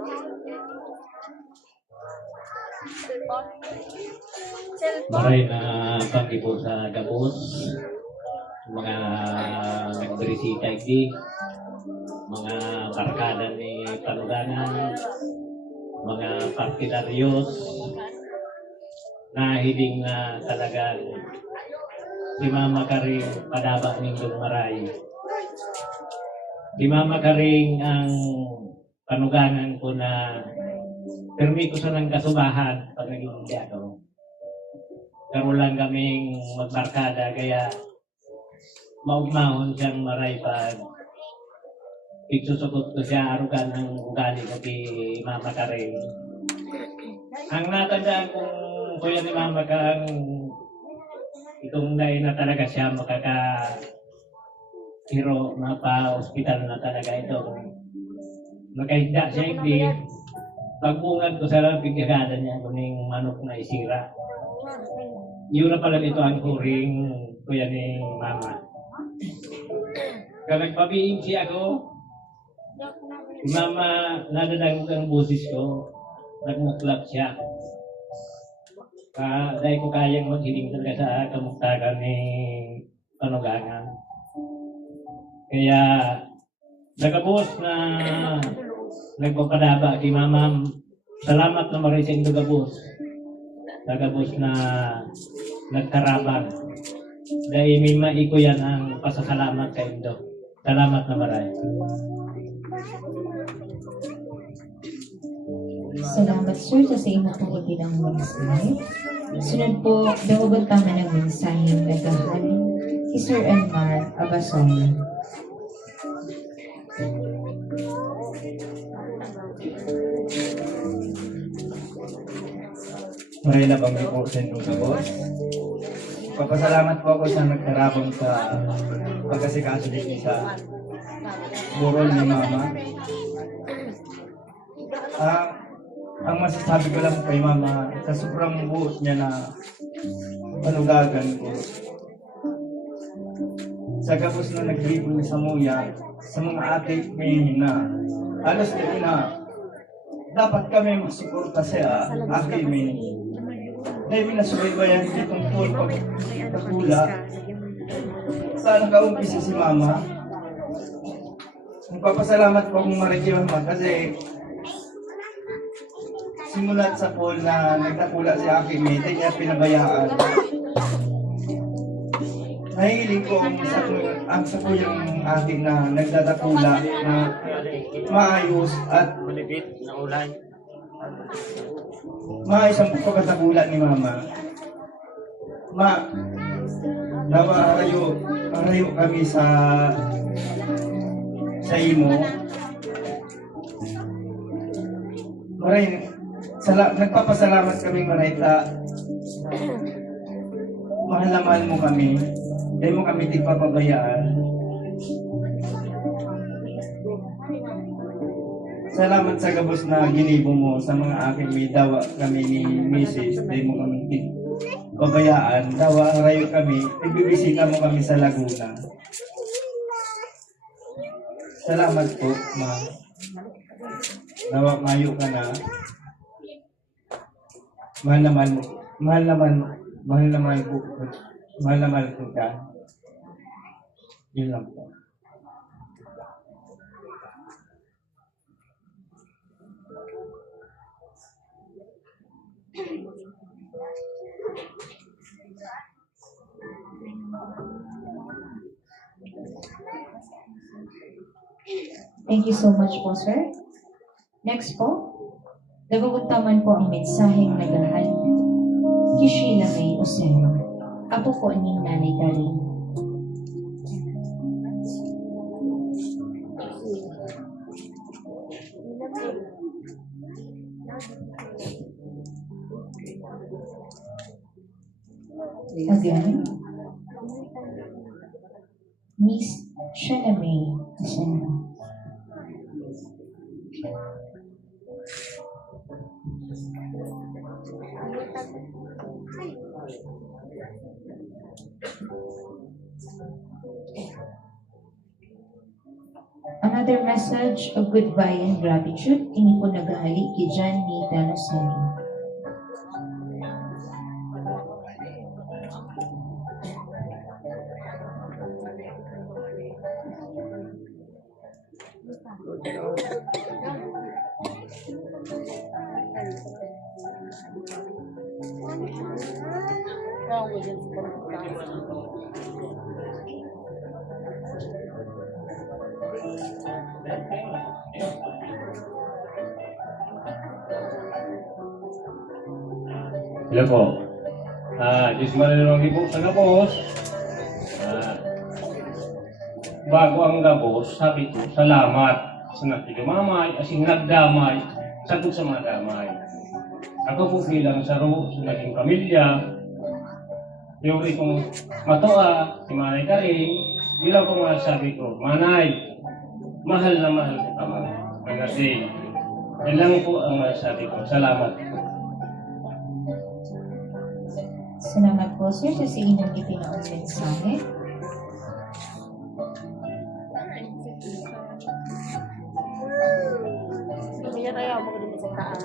Cellphone. Cellphone. Maray na pag-ipo sa gabos, mga nagberisita iti, mga barkada ni Panuganan, mga partidaryos, na hiling na talagang si Mama Karing padaba ning Maray. Si Mama Karing ang Panuganan ko na permito sa ng kasubahan pag naging ako. Karoon lang kaming magbarkada kaya maugmahon siyang maray pag iksusukot ko siya arugan ng ugali ko kay Mama Karing. Ang natandaan kong kuya ni Mama Kang itong dahil na talaga siya makaka-hero na pa-hospital na talaga ito. Makahisda siya hindi. Pagbungad ko sa lapig agada niya kuning manok na isira. Yun na pala dito ang kuring kuya ni Mama. Kaya nagpabiing siya ako, si Mama nadadagog ang busis ko, nagmuklap siya. Dahil ko kayang maghiling talaga sa kamuktakan ni Panuganan. Kaya nagabos na nagpapadaba kay Mama, salamat na maray sa inyo gabos. Nagabos na nagkarabang. Dahil may maiko yan ang pasasalamat sa inyo. Salamat na maray. Salamat sir sa imo pong itinang mensahe. Sunod po, dahugot tama ng mensahe naghahalin kay Sir Elmar Abasola. Maray na bang po sa inyong gabos. Papasalamat po ako sa nagkarabang sa pagkasikaso din sa burol ni Mama. Ang masasabi ko lang kay Mama, sa sobrang buot niya na panugagan ko, sa gabos na nagribon sa muya, sa mga ate may na, alas na dapat kami masuporta sa ate may dahil minasubaybayan ditong pool pagkakula. Sana kaumpisa si Mama. Nagpapasalamat po akong maray kay Mama kasi simulat sa pool na nagtakula si Aki May, di niya pinabayaan. Nahihiling ko ang sa po yung aking na nagtatakula na maayos at Malipit na ulay. maayos ang pagkatakula ni Mama. Nawa arayo kami sa imo. Maray, nagpapasalamat kami Marita. Mahal na mahal mo kami. Dahil mo kami di papabayaan. Salamat sa gabos na ginibo mo sa mga aking may dawa kami ni Mrs. Dahil mo kami di pabayaan. Dawa rayo kami. Ibibisita mo kami sa Laguna. Salamat po, Ma. Dawa mayo ka na. Mahal na mahal ko ka. Yun lang po. Thank you so much po, sir. Next po, nagugutaman po ang mensaheng naghahalin kay Sheila May Osero, apo po ni Nanay Karing. Again, Miss Sheila May Osero. Ang Another message of goodbye and gratitude, ini po naghahali kay John Nita Nocero. Hello po. Diyos marinawagi po sa gabos. Bago ang gabos, sabi ko, salamat sa nagtigamamay, asin nagdamay, sagot sa mga damay. Ako po bilang saro sa naging pamilya, yung kong matoa, si Manay Karing, bilang ko masasabi ko, Manay, mahal na mahal ko kamo. Kasi, yan lang po ang masasabi ko. Salamat. Salamat po, sir, sa inyong itinaong mensahe. Kaya tayo mo ko din sa taas.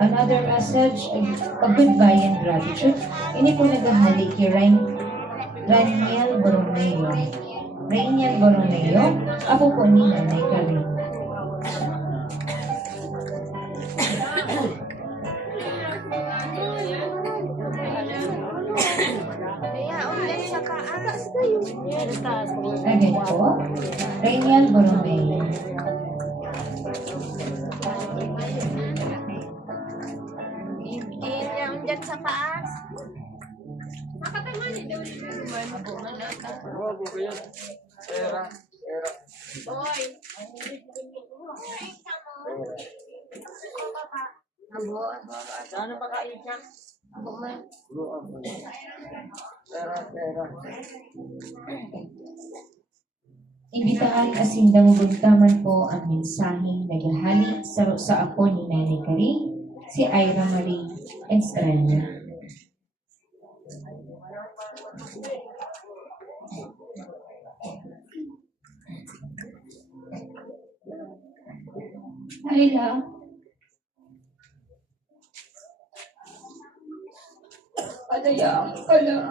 Another message of goodbye and gratitude, ini po naghahali kay Raniel Borromeo. Raniel Borromeo, apo po ni Nanay Karing. Again po, Raniel Borromeo. Yung dyan sa taas. Boy. Ano pa kayo dyan? Imbitahan kasindang bugtaman po ang mensaheng naghahali sa apo ni Nanay Karing, si Ira Marie Estrella. Ayla. Padayaan ka lang.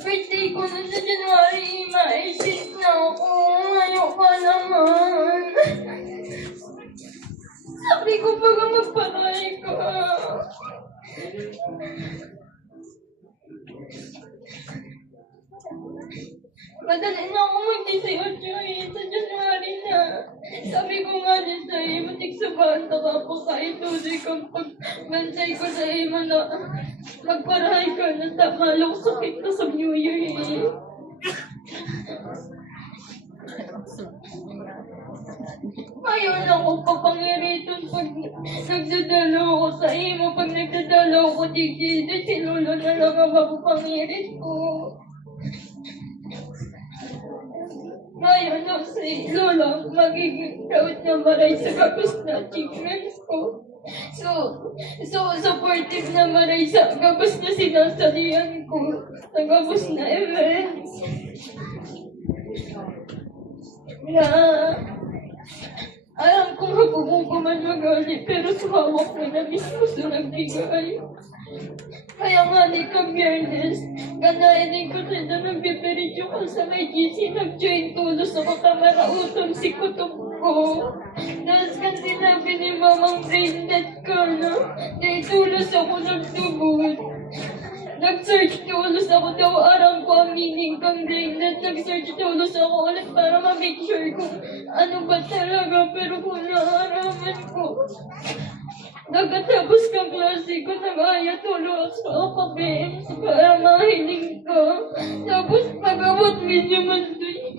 Birthday ko na sa January, ma-isip na ako. Ayaw ka naman. Sabi ko baga magpatay ka. Madali na ako mag-18 sa January na. Sabi ko nga din sa iyo, matik sa bata ka po kahit tuloy kang pagbantay ko sa iyo na magparahay ka na tamalong sakit na sa New Year eh. Ayaw na akong papangiriton pag nagdadalaw ako sa iyo. Pag nagdadalaw ako dito, si Lolo na lang ang mapapangirit ko. Ngayon na si Lola, magiging proud na maray sa gabos na achievements ko. So supportive na maray sa gabos na sinasalihan ko, sa gabos na events. Alam kong habubong ko man magalit, pero sa hawak ko na mismo sa nagbigay. Kaya nga ni Biyernes, ganahin din ko sila nagbibiridyo ko sa may GC, nag-join tulos ako kamarautom si kutob ko. Tapos kan sinabi ni Mamang brainlet ko, no? Dahil tulos ako nagtubod. Nag-search tulos ako daw, aram ko ang meaning kang brainlet. Nag-search tulos ako ulit para ma-make sure kung ano ba talaga, pero kung naaraman ko. Nagkatapos kang klase ko, nag-aya tulos ako kabihin para mahiling ko. Tapos pag-awat medyo mandoy.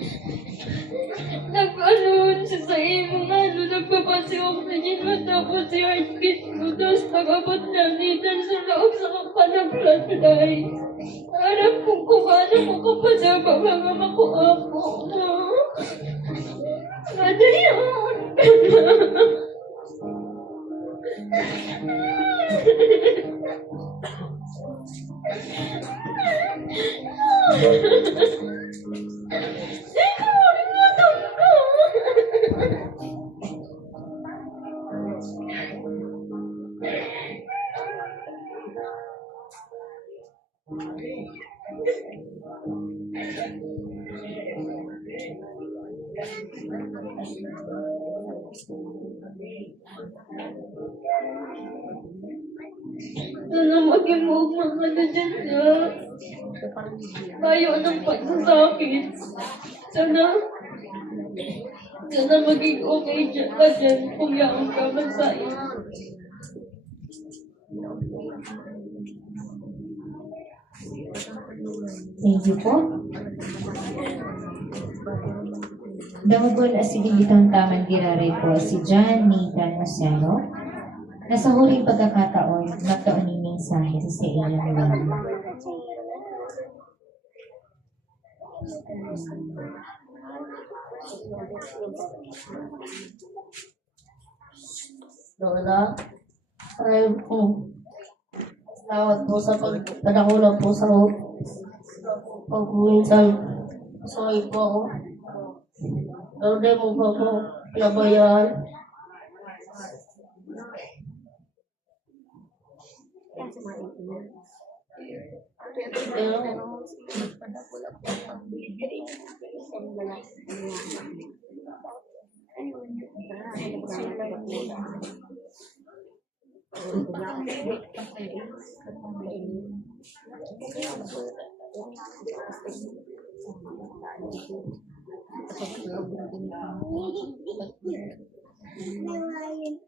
Nag-alun sa imo nga, nagpapasi oxygen mo, tapos si heartbeat ko. Tapos pag-abot na dito sa loob sa kapanag-flatline. Harap kong kumana ko kapadaba mga makuha ko. Madayan ka na. Sana maging mukha ka na dyan na. Tayo ng pagsasakit. Sana maging okay dyan ka dyan kung yaon ka magsayo. Thank you po. Damugon asigibitang tamang giraray po si John Nathan Osero na sa huling pagkakataon magkaon ng mensahe sa iya ng Lola, ay po. Salamat po sa pagpadakulang po sa pag minsan sorry po ako. Pero di mo pa po pinabayaan.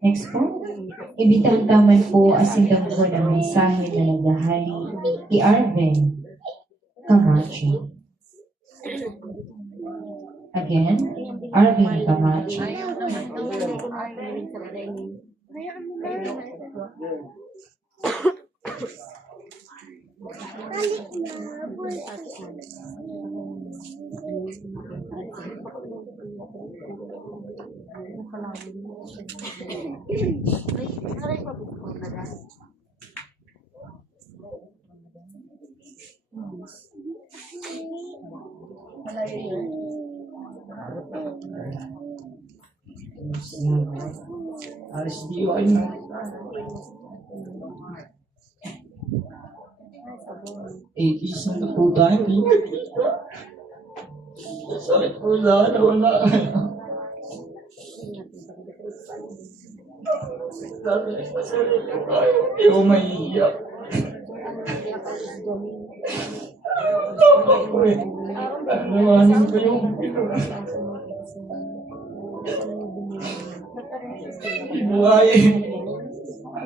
Next po, ibitang taman po asindang po ng mensahe na naghahali kay Arven Camacho. Again, Arven Camacho. Alis di ko ayun. Is na po tayo. Sakit po na wala. Dami sa sarili ko tayo. Hindi ko maiiyak. Tama ko eh. Nanawanin ko yung buhay.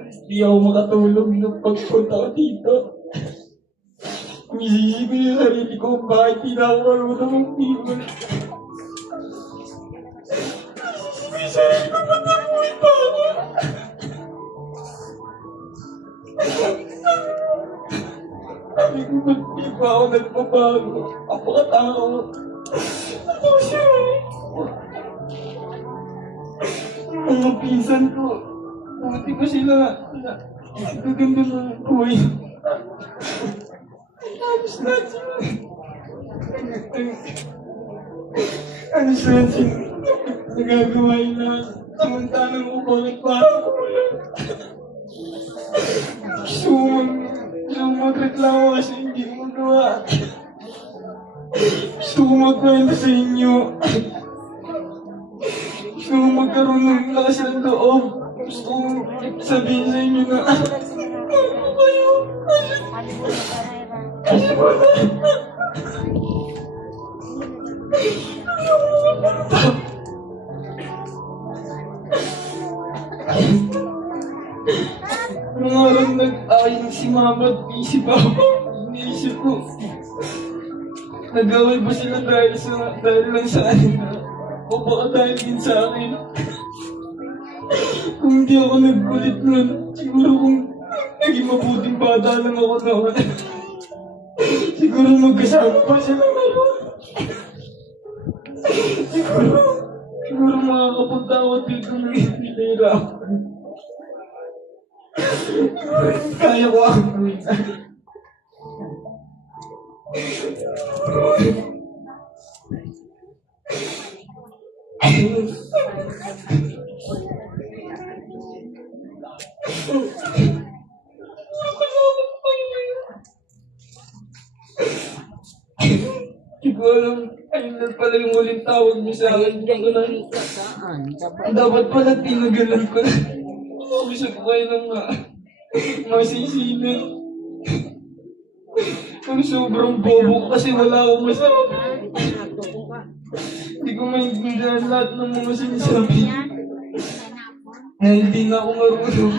Hindi ako makatulog nung pagpunta ko dito. Umisisi ko yung sarili ko bakit hindi na ako marunong mag-iwan. Yung sarili ko matamuhin pa ako. Sabi ko ba't di pa ako nagpabago? Apakatao. Ako siya eh. Ang mga pinsan ko, buti pa sila. Gaganda ng buhay. Tapos lahat sila. Ano sila sila? Nagagawa yun lahat. Samantalang ko bakit parang ko wala. Gusto mo magreklamo kasi hindi mo magawa. Gusto ko magkwento sa inyo. Gusto ko magkaroon ng lakas ng loob. Gusto ko sabihin sa inyo na ano kayo? Kasi mo na. Nung araw nag-ayong si Mama at si Papa, iniisip ko, nag-away ba sila dahil lang sa kanila? O baka dahil din sa akin? Kung hindi ako nagkulit nun, siguro kung naging mabuting bata lang ako noon, siguro magkasama pa sila ngayon. Siguro makakapunta ako dito ng hindi nahirapan. Kaya ko ang gawin. Hindi ko alam, ayun na pala yung huling tawag niyo sa akin. Dapat pala tinagalan ko na. Gusto ko kayo ng masisinan. Ang sobrang bobo kasi wala akong masabi. Hindi ko maintindihan lahat ng mga sinasabi. Na hindi na ako marunong.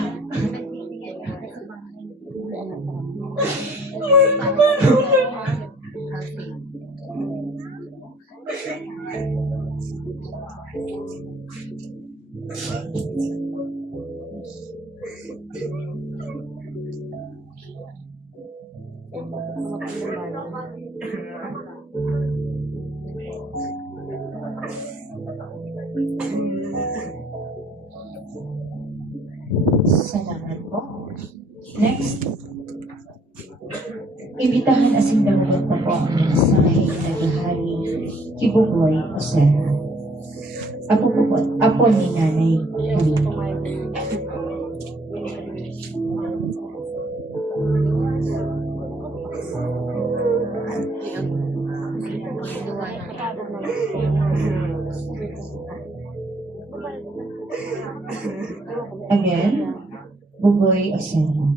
Salamat po. Next. Imbitahan asing damulat na po ang mensahe na gahali Kibuboy Osera. Apo ni Nanay Rito. Again, Buboy Osera.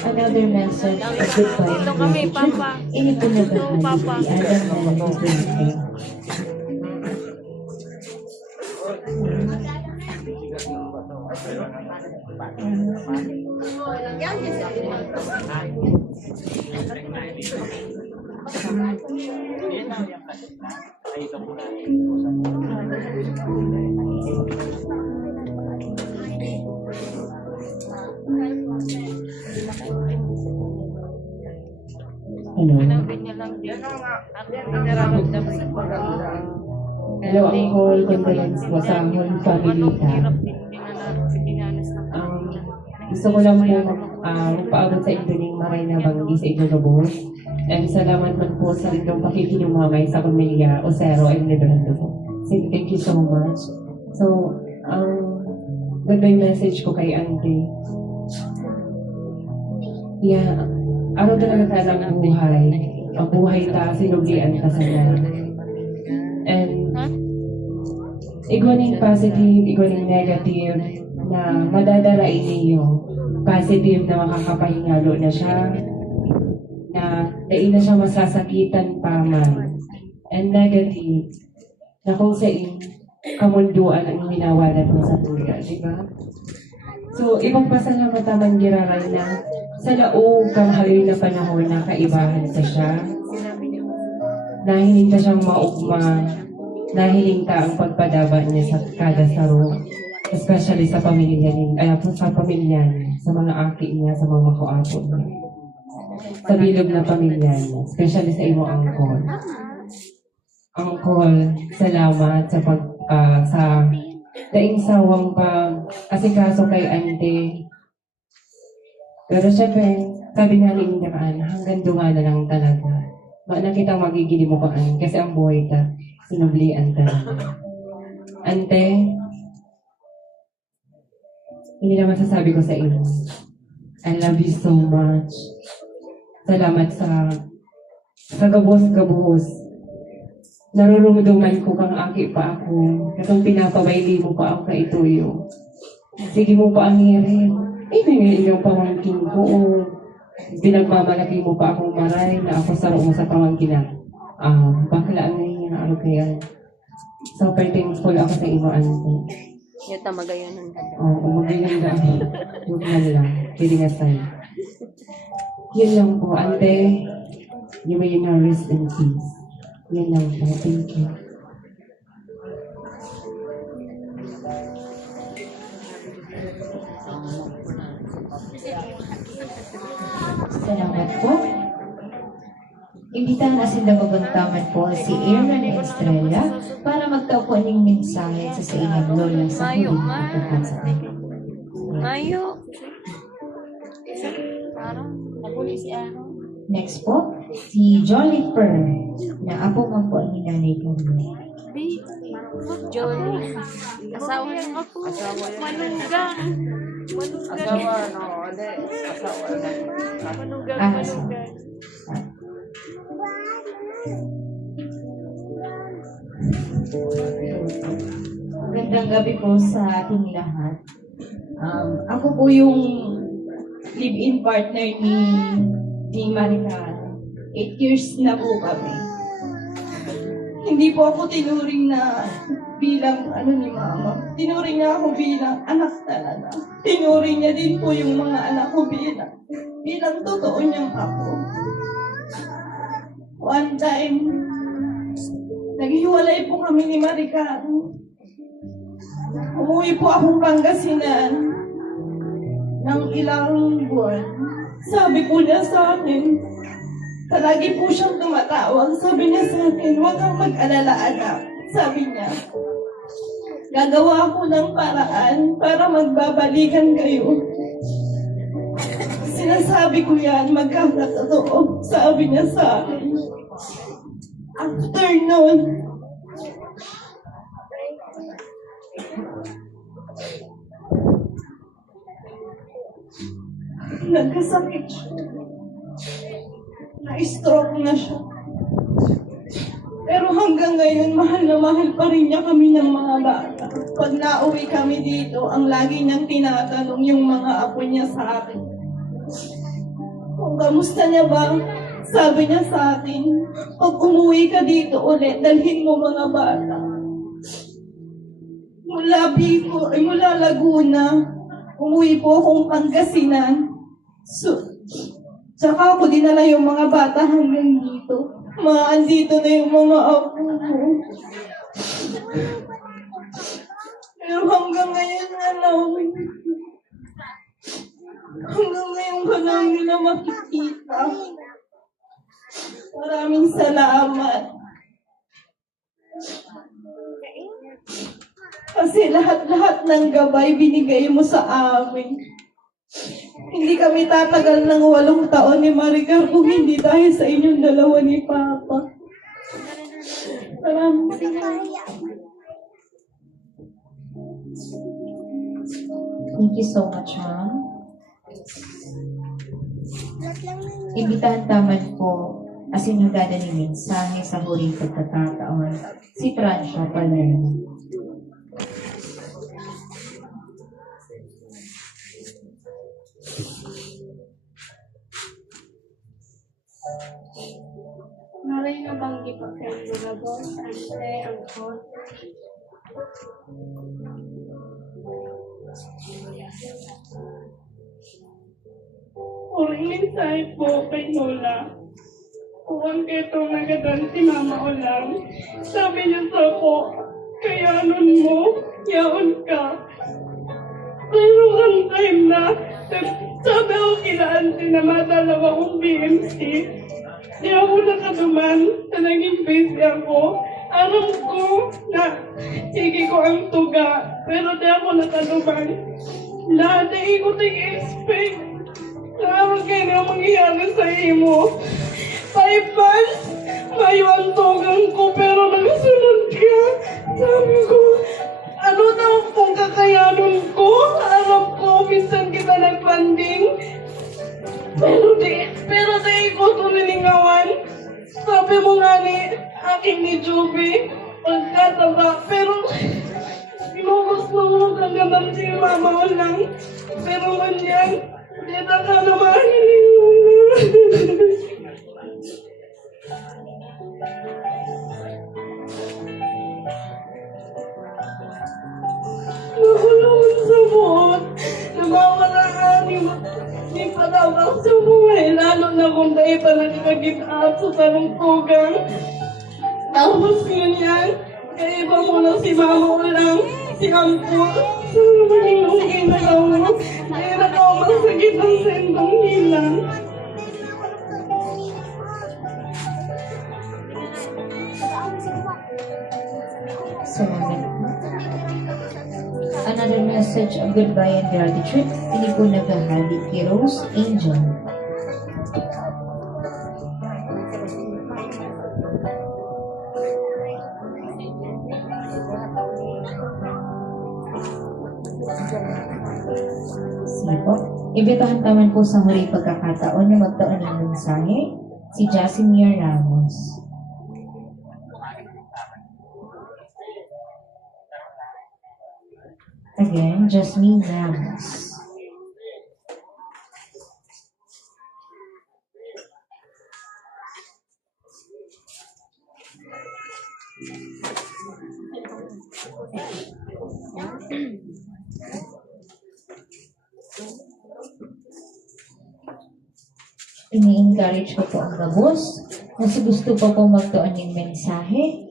Another message of goodbye and gratitude. Inipinagahali ni Adam na nagpipinto. Hello. Hello, Uncle. Condolence po sa whole family ka. Gusto ko lang po magpaabot sa inyo ng maray na banggi sa inyo lubos. And salamat man po sa inyong pakikinumamay sa pamilya Osero and Librando po. Thank you so much. So, goodbye message ko kay Auntie. Yeah, araw talaga ka ng buhay. Ang buhay ta, sinuglian ka sana. And, igwaning positive, igwaning negative, na madadarain ninyo. Positive na makakapahingalo na siya, na dahil na siya masasakitan pa man. And negative, na kung saan kamunduan ang minawalan mo sa tulga, di ba? So, ibang pasalamat naman giraray na sa laong kamahalin na panahon na kaibahan sa siya, nahiling ta siyang maugma, nahiling ta ang pagpadaba niya sa kada saro, especially sa pamilya niya, sa pamilya niya, sa mga aki niya, sa mga kuapo niya, sa bilog na pamilya niya, especially sa imo angkol. Angkol, salamat sa sa daing sawang asikaso kay Ante. Pero syempre, sabi nga ni Indaraan, hanggang dunga na lang talaga. Maana kita magigilimukaan kasi ang buhay ta, sinublian talaga. Ante, hindi naman sasabi ko sa iyo. I love you so much. Salamat sa gabos-gabos. Narurumduman ko kang aki pa ako. Katong pinapabayli mo pa ako kaituyo. Sige mo pa ang hirin. May inyong pamangkin ko. Pinagmamalaki mo pa akong maray na ako saro mo sa pamangkin na. Bakla ang ngayon na kaya. Super thankful ako sa imo, Auntie. Yung tamagayanan ka. Oo, magayon na. Huwag na lang. Pwede nga sa'yo. Yun lang po, Ante. You may now rest in peace. Yan lang po. Thank you. Salamat po. Imbitahan na sila mabantaman po si Aaron Estrella para magtaupuan ng mensahe sa inyong lola sa huling pagkakataon. Mayo. Parang nabuli si Aaron. Next po, si Jolly Pearl, na apo nga po ang nanay ko. Jolie. Asawa niya. Manunggang. Asawa, no, hindi. Asawa na. Manunggang. Ah, Manunggang. Magandang gabi po sa ating lahat. Ako po yung live-in partner ni Maricar. 8 years na po kami. Hindi po ako tinuring na bilang ni mama. Tinuring niya ako bilang anak talaga. Tinuring niya din po yung mga anak ko bilang totoo niyang ako. One time, naghiwalay po kami ni Maricar. Umuwi po akong Pangasinan ng ilang buwan. Sabi po niya sa akin, palagi po siyang tumatawag. Sabi niya sa akin, huwag kang mag-alala, anak. Sabi niya, gagawa ako ng paraan para magbabalikan kayo. Sinasabi ko yan, magkakatotoo. Sabi niya sa akin. After noon, nagkasakit siya. Na-stroke na siya. Pero hanggang ngayon, mahal na mahal pa rin niya kami ng mga bata. Pag nauwi kami dito, ang lagi niyang tinatanong yung mga apo niya sa akin. Kung kamusta niya ba? Sabi niya sa akin, pag umuwi ka dito ulit, dalhin mo mga bata. Mula Laguna, umuwi po akong Pangasinan. Saka ako dinala yung mga bata hanggang dito. Andito na yung mga apo ko. Pero hanggang ngayon, hanggang ngayon ka lang nila makikita. Maraming salamat. Kasi lahat-lahat ng gabay binigay mo sa amin. Hindi kami tatagal ng 8 taon ni Maricar kung hindi dahil sa inyong dalawa ni Papa. Maraming salamat. Thank you so much, Ma'am. Imbitahan taman po as inagada ni mensahe sa huling pagkakataon si Francia Palermo. Maray na bang ipagkakulabo sa ante ang kot? Uring mensahe po kay Lola. Huwag ketong nagadan si Mama Olang. Sabi niya sa ako, kayanon mo, yaon ka. Pero ang time na, sabi ako kila ante na madalawa kong BMC. Di ako nakaduman na naging busy ako. Alam ko na sige ko ang tuga, pero di ako nakaduman. Lahat ay ko expect na kayo na mangyayari sa imo. 5 months, mayo ang tugang ko, pero nakasunod ka. Sabi ko, ano daw kung kakayanon ko? Alam ko, minsan kita nagpanding. Pero di ko ito nilingawan. Sabi mo nga aking ni Juby, pagkataba. Pero, ginugusto mo kagaman si Mama Olang. Pero man yan, di na ka naman Nakulungan sa buot, nabawalaan ni Malawak sa buhay, lalo na kung dahil pa nag-give up sa talungkugan. Tapos ganyan, kaya iba mo na si mama lang, si Ampo. Sana maging okay na lang mo. Kaya nakawang sakit ng sendong hilang. Salamat po. Another message of goodbye and gratitude. Hindi po naghahali kay Rose Angel. Sige po. Ibitahan naman po sa huli pagkakataon na magtaon ng mensahe si Jasimir Ramos. Again, Jasmine Ramos. Ini-encourage ko po ang gabos na si gusto po po magtuon ng mensahe.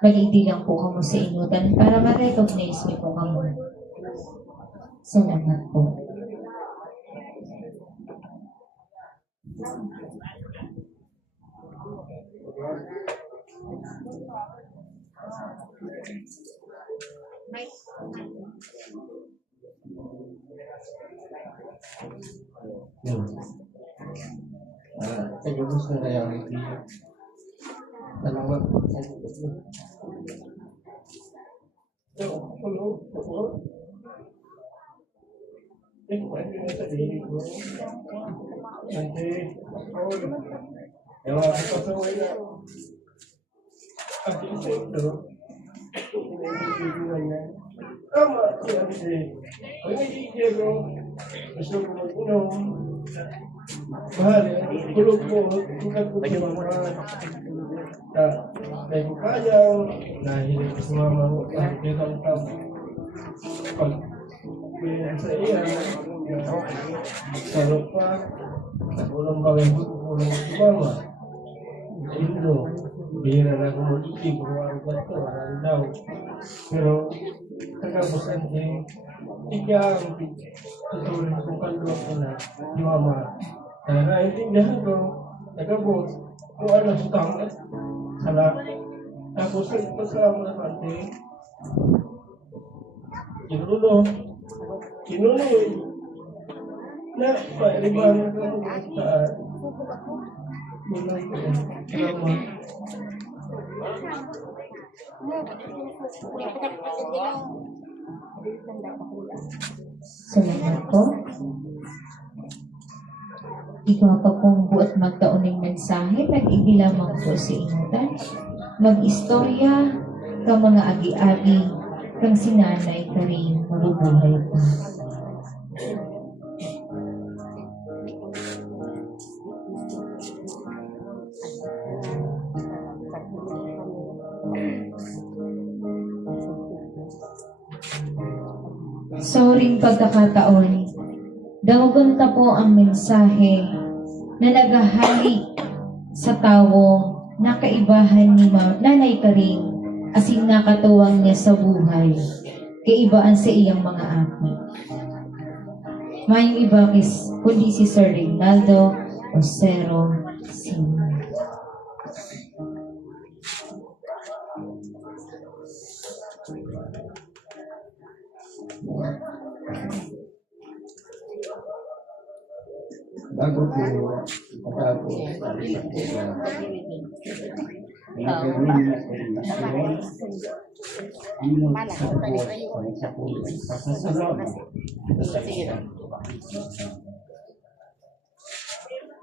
Mag-iiti lang po kamo sa inutan para ma-recognize niyo po kamo. Salamat po. Saya gusto na yung salamat sa Mahal, tulog mo, tulad ko sa mga may kukayaw, nahilig sa mama mo, kahit ang pag sa iya, sa lupa, sa ulang bagay ko, ulang si mama. Indo, bihira na ako mag-ikig, kung ko ito, marami daw. Pero, kagabusan din, ang tutuloy kong kaluluwa ko na si mama. Kaya naintindihan ko, nagabot, kung ano sa tama, halak. Tapos nagpasama na kante, kinuloy, na pailibangan ko saan. Bulan ko, salamat. Salamat po. Ikaw pa pong buot magtaon ng mensahe, nag-ibi lamang po sa inutan. Mag-istorya ka mga agi-agi, kang sinanay ka rin mabubuhay pa. Sa huling pagkakataon, dawagon ta po ang mensahe na nagahali sa tawo na kaibahan ni Nanay Karing asing nakatuwang niya sa buhay, kaibaan sa iyang mga aki. Mayong iba kundi si Sir Reynaldo Osero Sr. Bago po matapos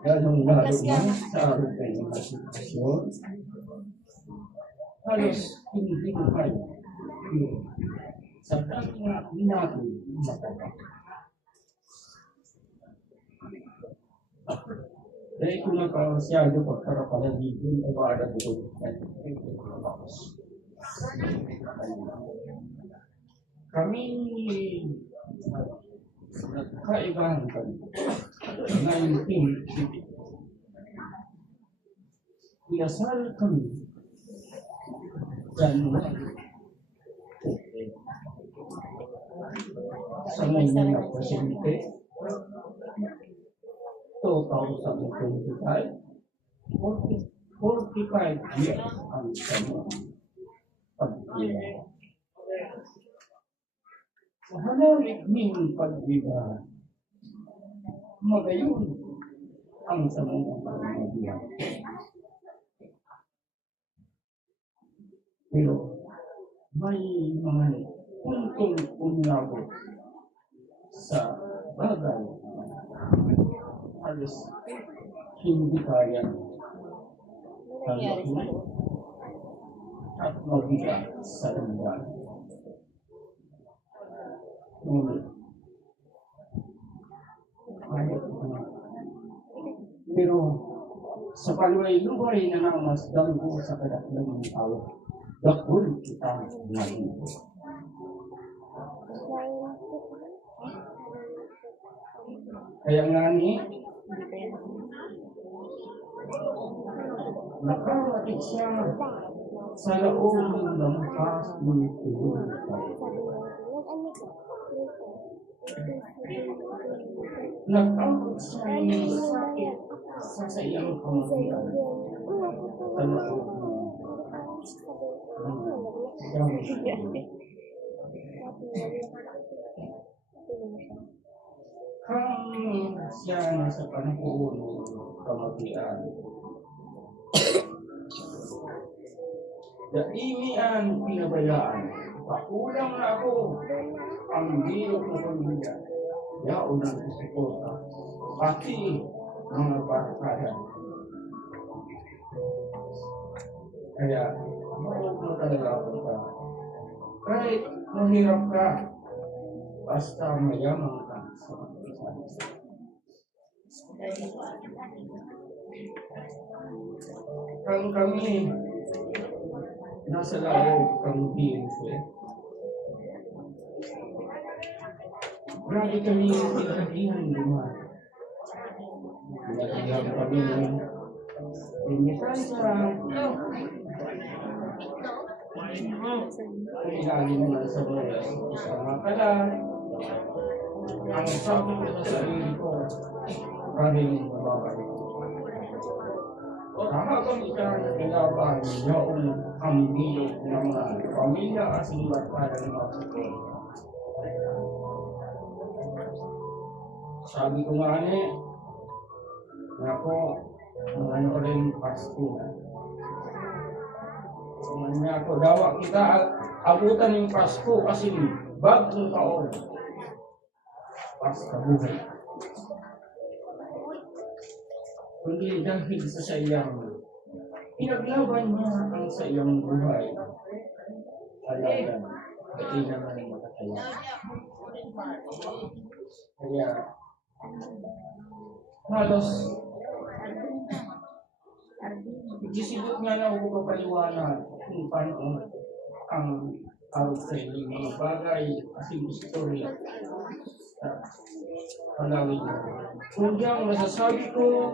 Ganong lalo na sa araw kayo ng sitwasyon, halos hindi ko kayo sa kanya natin matapos. Dahil kung nagkakasyado para palalibin ay wala dito kami Nagkaibahan kami. 1980. Pinasal kami. January. Sa ngayon na presidente, 2025, 45 years ang kanyang pagbibiyahe. Sa halalit ning pagbibiyahe, magayon ang samang pagbibiyahe. Pero may mga puntong umabot sa bagay halos hindi kaya tanggapin at mabigat sa landan. Ngunit, pero sa paluay-luway na namasdan ko sa kadaklan ng tao, dakul kita natin. Kaya nga ni, nakarating siya sa loob ng past ng tulong. Nag-abot siya ng sakit sa iyang pamamagitan sa loob kang siya na sa panahon ng kamatian. Daimian pinabayaan, pakulang na ako ang bilog na pamilya, yaon ang susuporta, pati mga barkada. Kaya, maog mo talaga ako ka. Kahit mahirap ka, basta mayaman ka sa pagkasama. Kang kami, nasa loob kang BNC. Grabe kami yung pinaghahihan naman. Pinaghahihan kami ng pinaghahihan ilalim na sa mga isang kala. Ang sabi ko sa sarili ko, maraming mababay. Habang ikaw naglaban yaong ang bilog ng mga pamilya at sinulat para ng mga sukol. Sabi ko nga ako, ano rin Pasko na. Nga ako, dawa kita abutan ng Pasko kasi bagong taon. Pasko buhay. Kundi dahil sa sayang, pinaglaban niya ang sayang buhay. Alagan, pati naman makataya. Kaya, halos, isibot nga na ako kapaliwanag kung paano ang outside ng mga bagay kasi istorya sa panawid na. Kung ang masasabi ko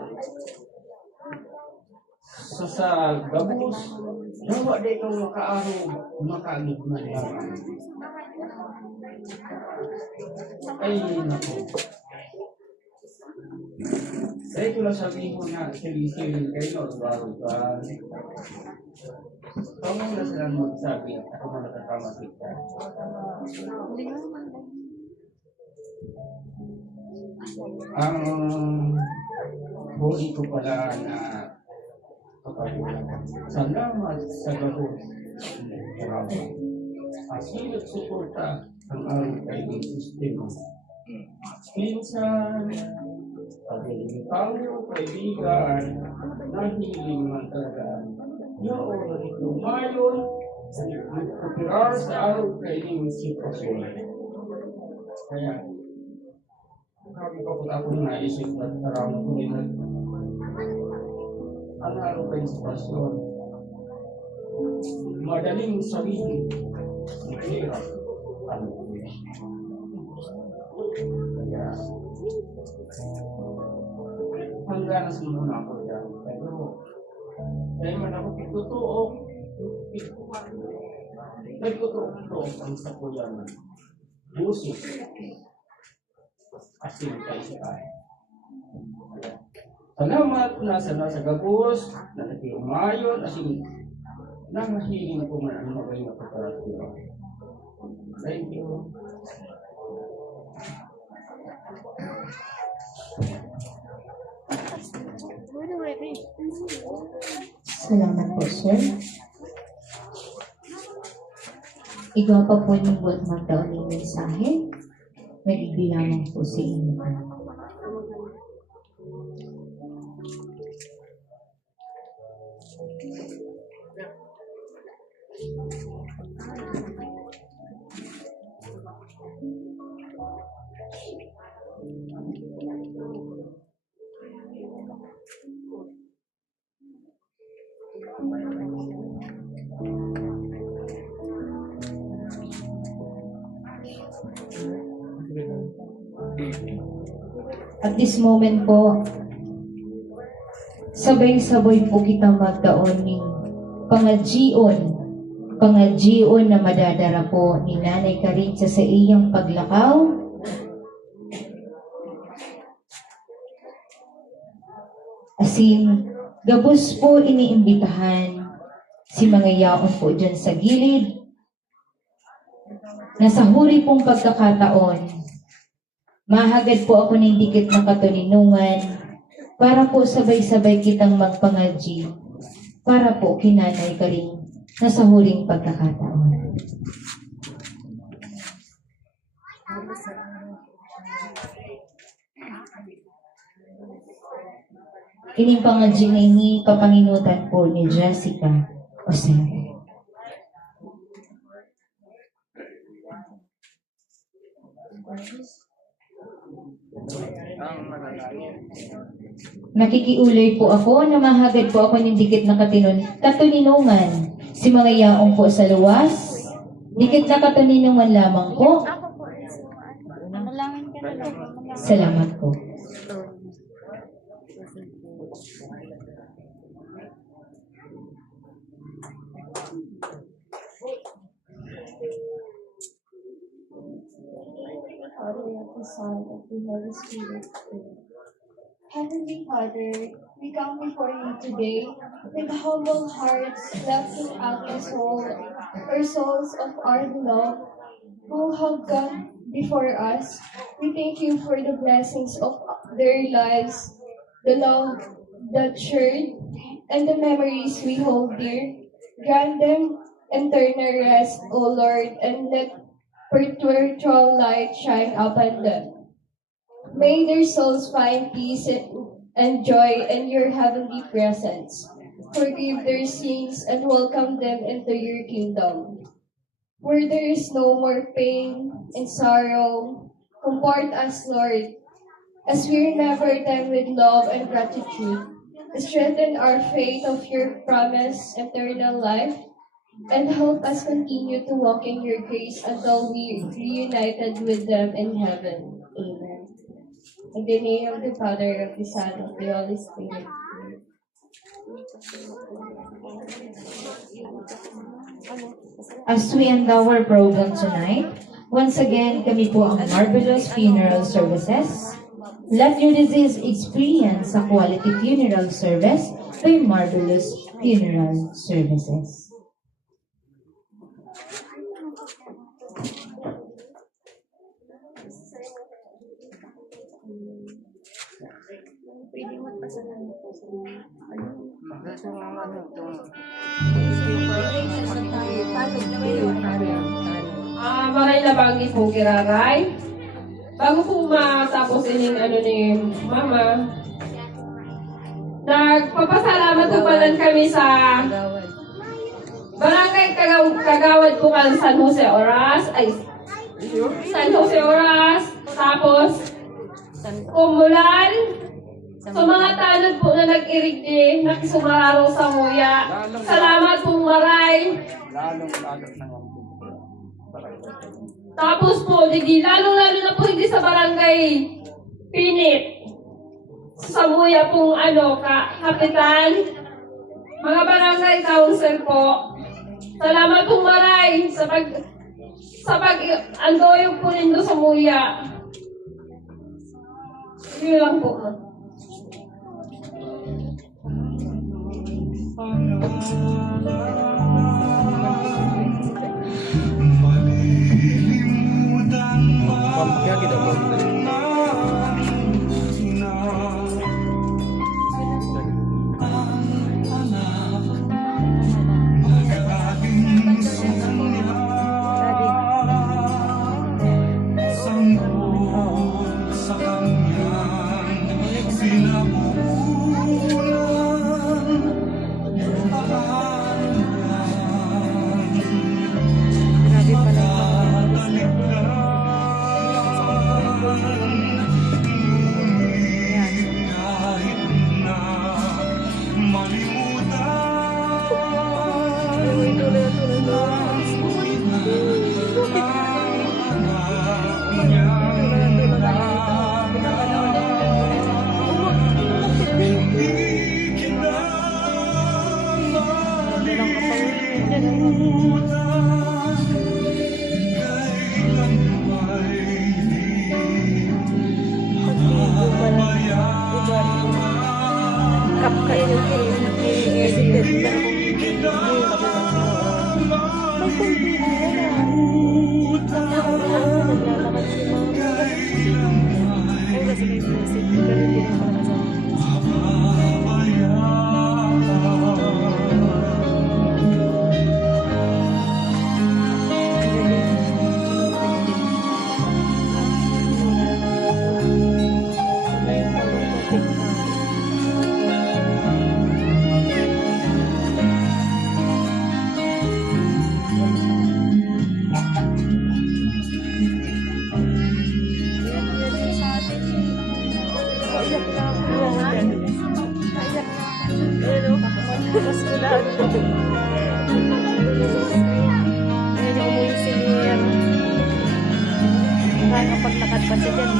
sa gabos, dawa din itong makaaraw, makaagit na lang. Ay, nako. Dahil ko lang sabihin ko na, siling-siling kayo, baro ka. Ikaw mo na silang magsabi at ako mo nakakamatik ka. Ang buhay ko pala na salamat sa gabos. Asilot suporta ang araw kayo sistema. Minsan, pagdating tayo, kaibigan, nahiling man talaga. Noon, lumayon, nagpupirar sa araw kayo sitwasyon. Kaya, kami pa po ako naisip at karami ko nila. Ang araw kayo sitwasyon. Madaling sabihin, hirap. Kaya, oras. Hanggang sa muna ako dyan. Pero, dahil man ako pitutuok, nagtutuok ang sa kuyan. Busik. Asin kayo siya. Salamat na sa gabos, na nakiumayon, asin namahiling ko man ang mga yung kaparasyo. Thank you. Salamat po, sir. Ikaw pa po yung buat magdaon ng mensahe. Magbibilangan po sa inyo. At this moment po, sabay-sabay po kita magdaon ng pangadjion na madadara po ni Nanay Caritza sa iyang paglakaw. Asin, gabos po iniimbitahan si mga yaon po dyan sa gilid na sa huri pong pagkakataon, mahagad po ako ng dikit na katuninungan para po sabay-sabay kitang magpangadji para po kinanay ka rin na sa huling pagkakataon. Ining pangadji na ini papanginutan po ni Jessica Osero. Nakikiulay po ako na mahagad po ako ng dikit na katuninungan si mga yaong po sa luwas. Dikit na katuninungan lamang po. Salamat po. Father, of the Son, of the Holy Spirit. Heavenly Father, we come before you today with humble hearts, lifting up the souls of our beloved who have gone before us. We thank you for the blessings of their lives, the love that shared, and the memories we hold dear. Grant them eternal rest, O Lord, and let perpetual light shine upon them. May their souls find peace and joy in your heavenly presence. Forgive their sins and welcome them into your kingdom. Where there is no more pain and sorrow, comfort us, Lord, as we remember them with love and gratitude. Strengthen our faith of your promise, eternal life, and help us continue to walk in your grace until we are reunited with them in heaven. Amen. In the name of the Father, of the Son, of the Holy Spirit. As we end our program tonight, once again, kami po ang Marvelous Funeral Services. Let your disease experience a quality funeral service by Marvelous Funeral Services. Pwede magpasalamat po sa Maray labangi po kiraray. Bago po matapos ining ni Mama, nagpapasalamat po pala kami sa Barangay Kagawad po kan San Jose Oras. San Jose Oras. Tapos, Kumulan. Sa mga tanod po na nag-irigdi, nakisumararo sa muya. Salamat po maray. Tapos po, lalo na po hindi sa barangay Pinit, Samuya pong kapitan, mga barangay council po. Salamat pong maray sa andoyog po nindo sa Muya. Yun lang po. Ma'am, kaya kita mo. Nakakapaglakad pa siya dyan.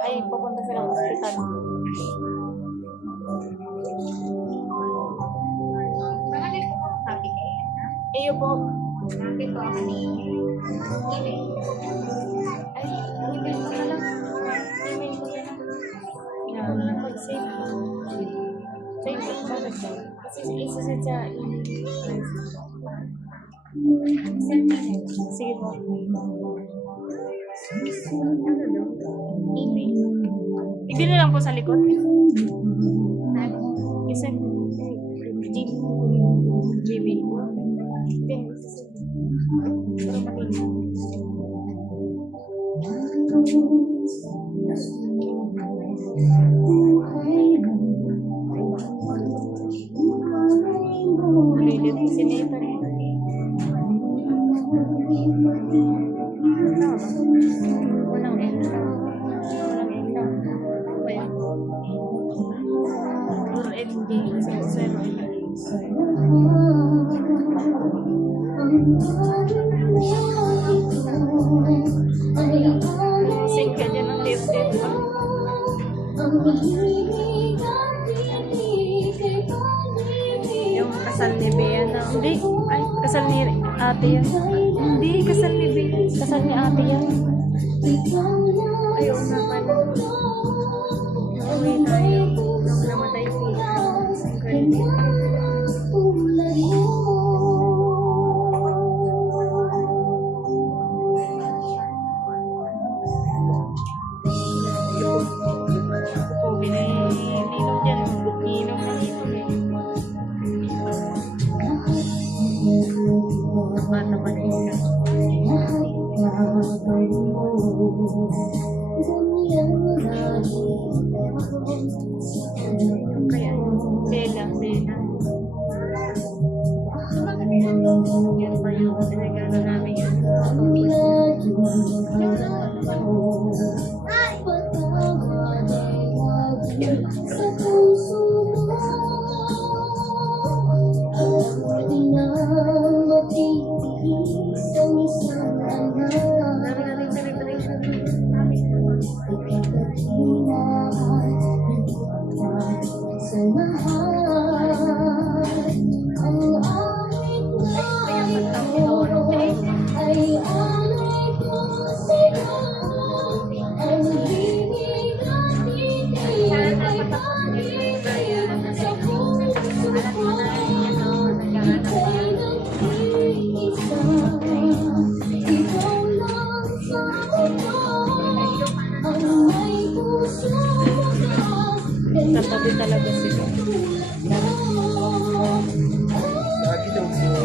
Ay, papunta silang hospital. Iyo po. Happy po ako ni email. Ay, email ko na lang. Email ko na lang. Yan, mag-save ko. Save ko. Bakit ba? Kasi isa-set sa email. Send email. Sige po. Email. Hindi na lang po sa likod. Isend GB. Pero matinig. Ulilit si Nathan. Walang L. Walang L lang. Ano ba yan? Or ND. Zero. Sing ka dyan ng lip-lip. Yung kasal ni Bea na. Hindi. Ay, kasal ni ate yan. Hindi, kasal ni Bea. Kasal ni ate yan. Ayaw na pala. Uwi tayo. Nung namatay si Kaya, Bella. Yan pa yung regalo namin yun. Dami nating celebration. Katabi talaga sila.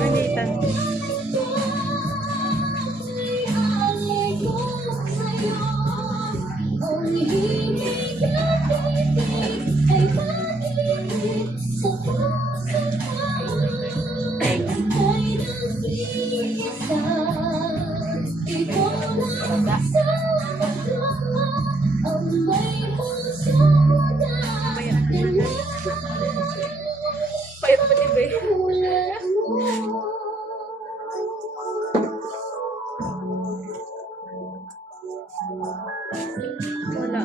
Anitan. Payat pa di ba eh? Wala.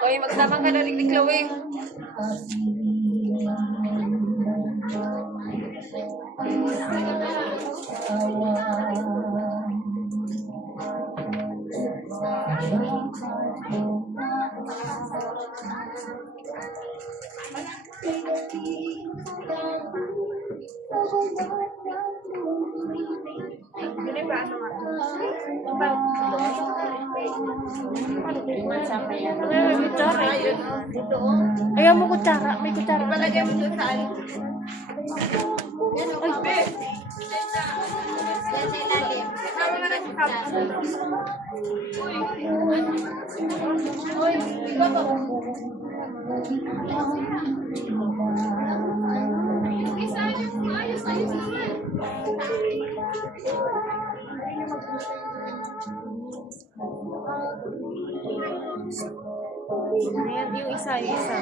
Oy, magsama ka na rin ni Chloe. Ini ba ano nga? Ayaw mo kutsara. May kutsara. Palagay mo doon saan? Yan o. Ay, yan sa ilalim. Kasama nga na sa kapag. Uy, iba ba? Isa niyo po. Ayos naman. Thank you. Ayan, yung isa, yung isa.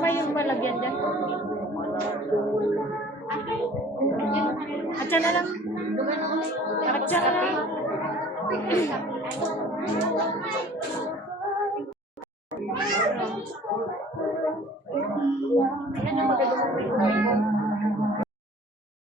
May yung malagyan dyan. At dyan na lang. At dyan na lang. Ayan yung magagawin.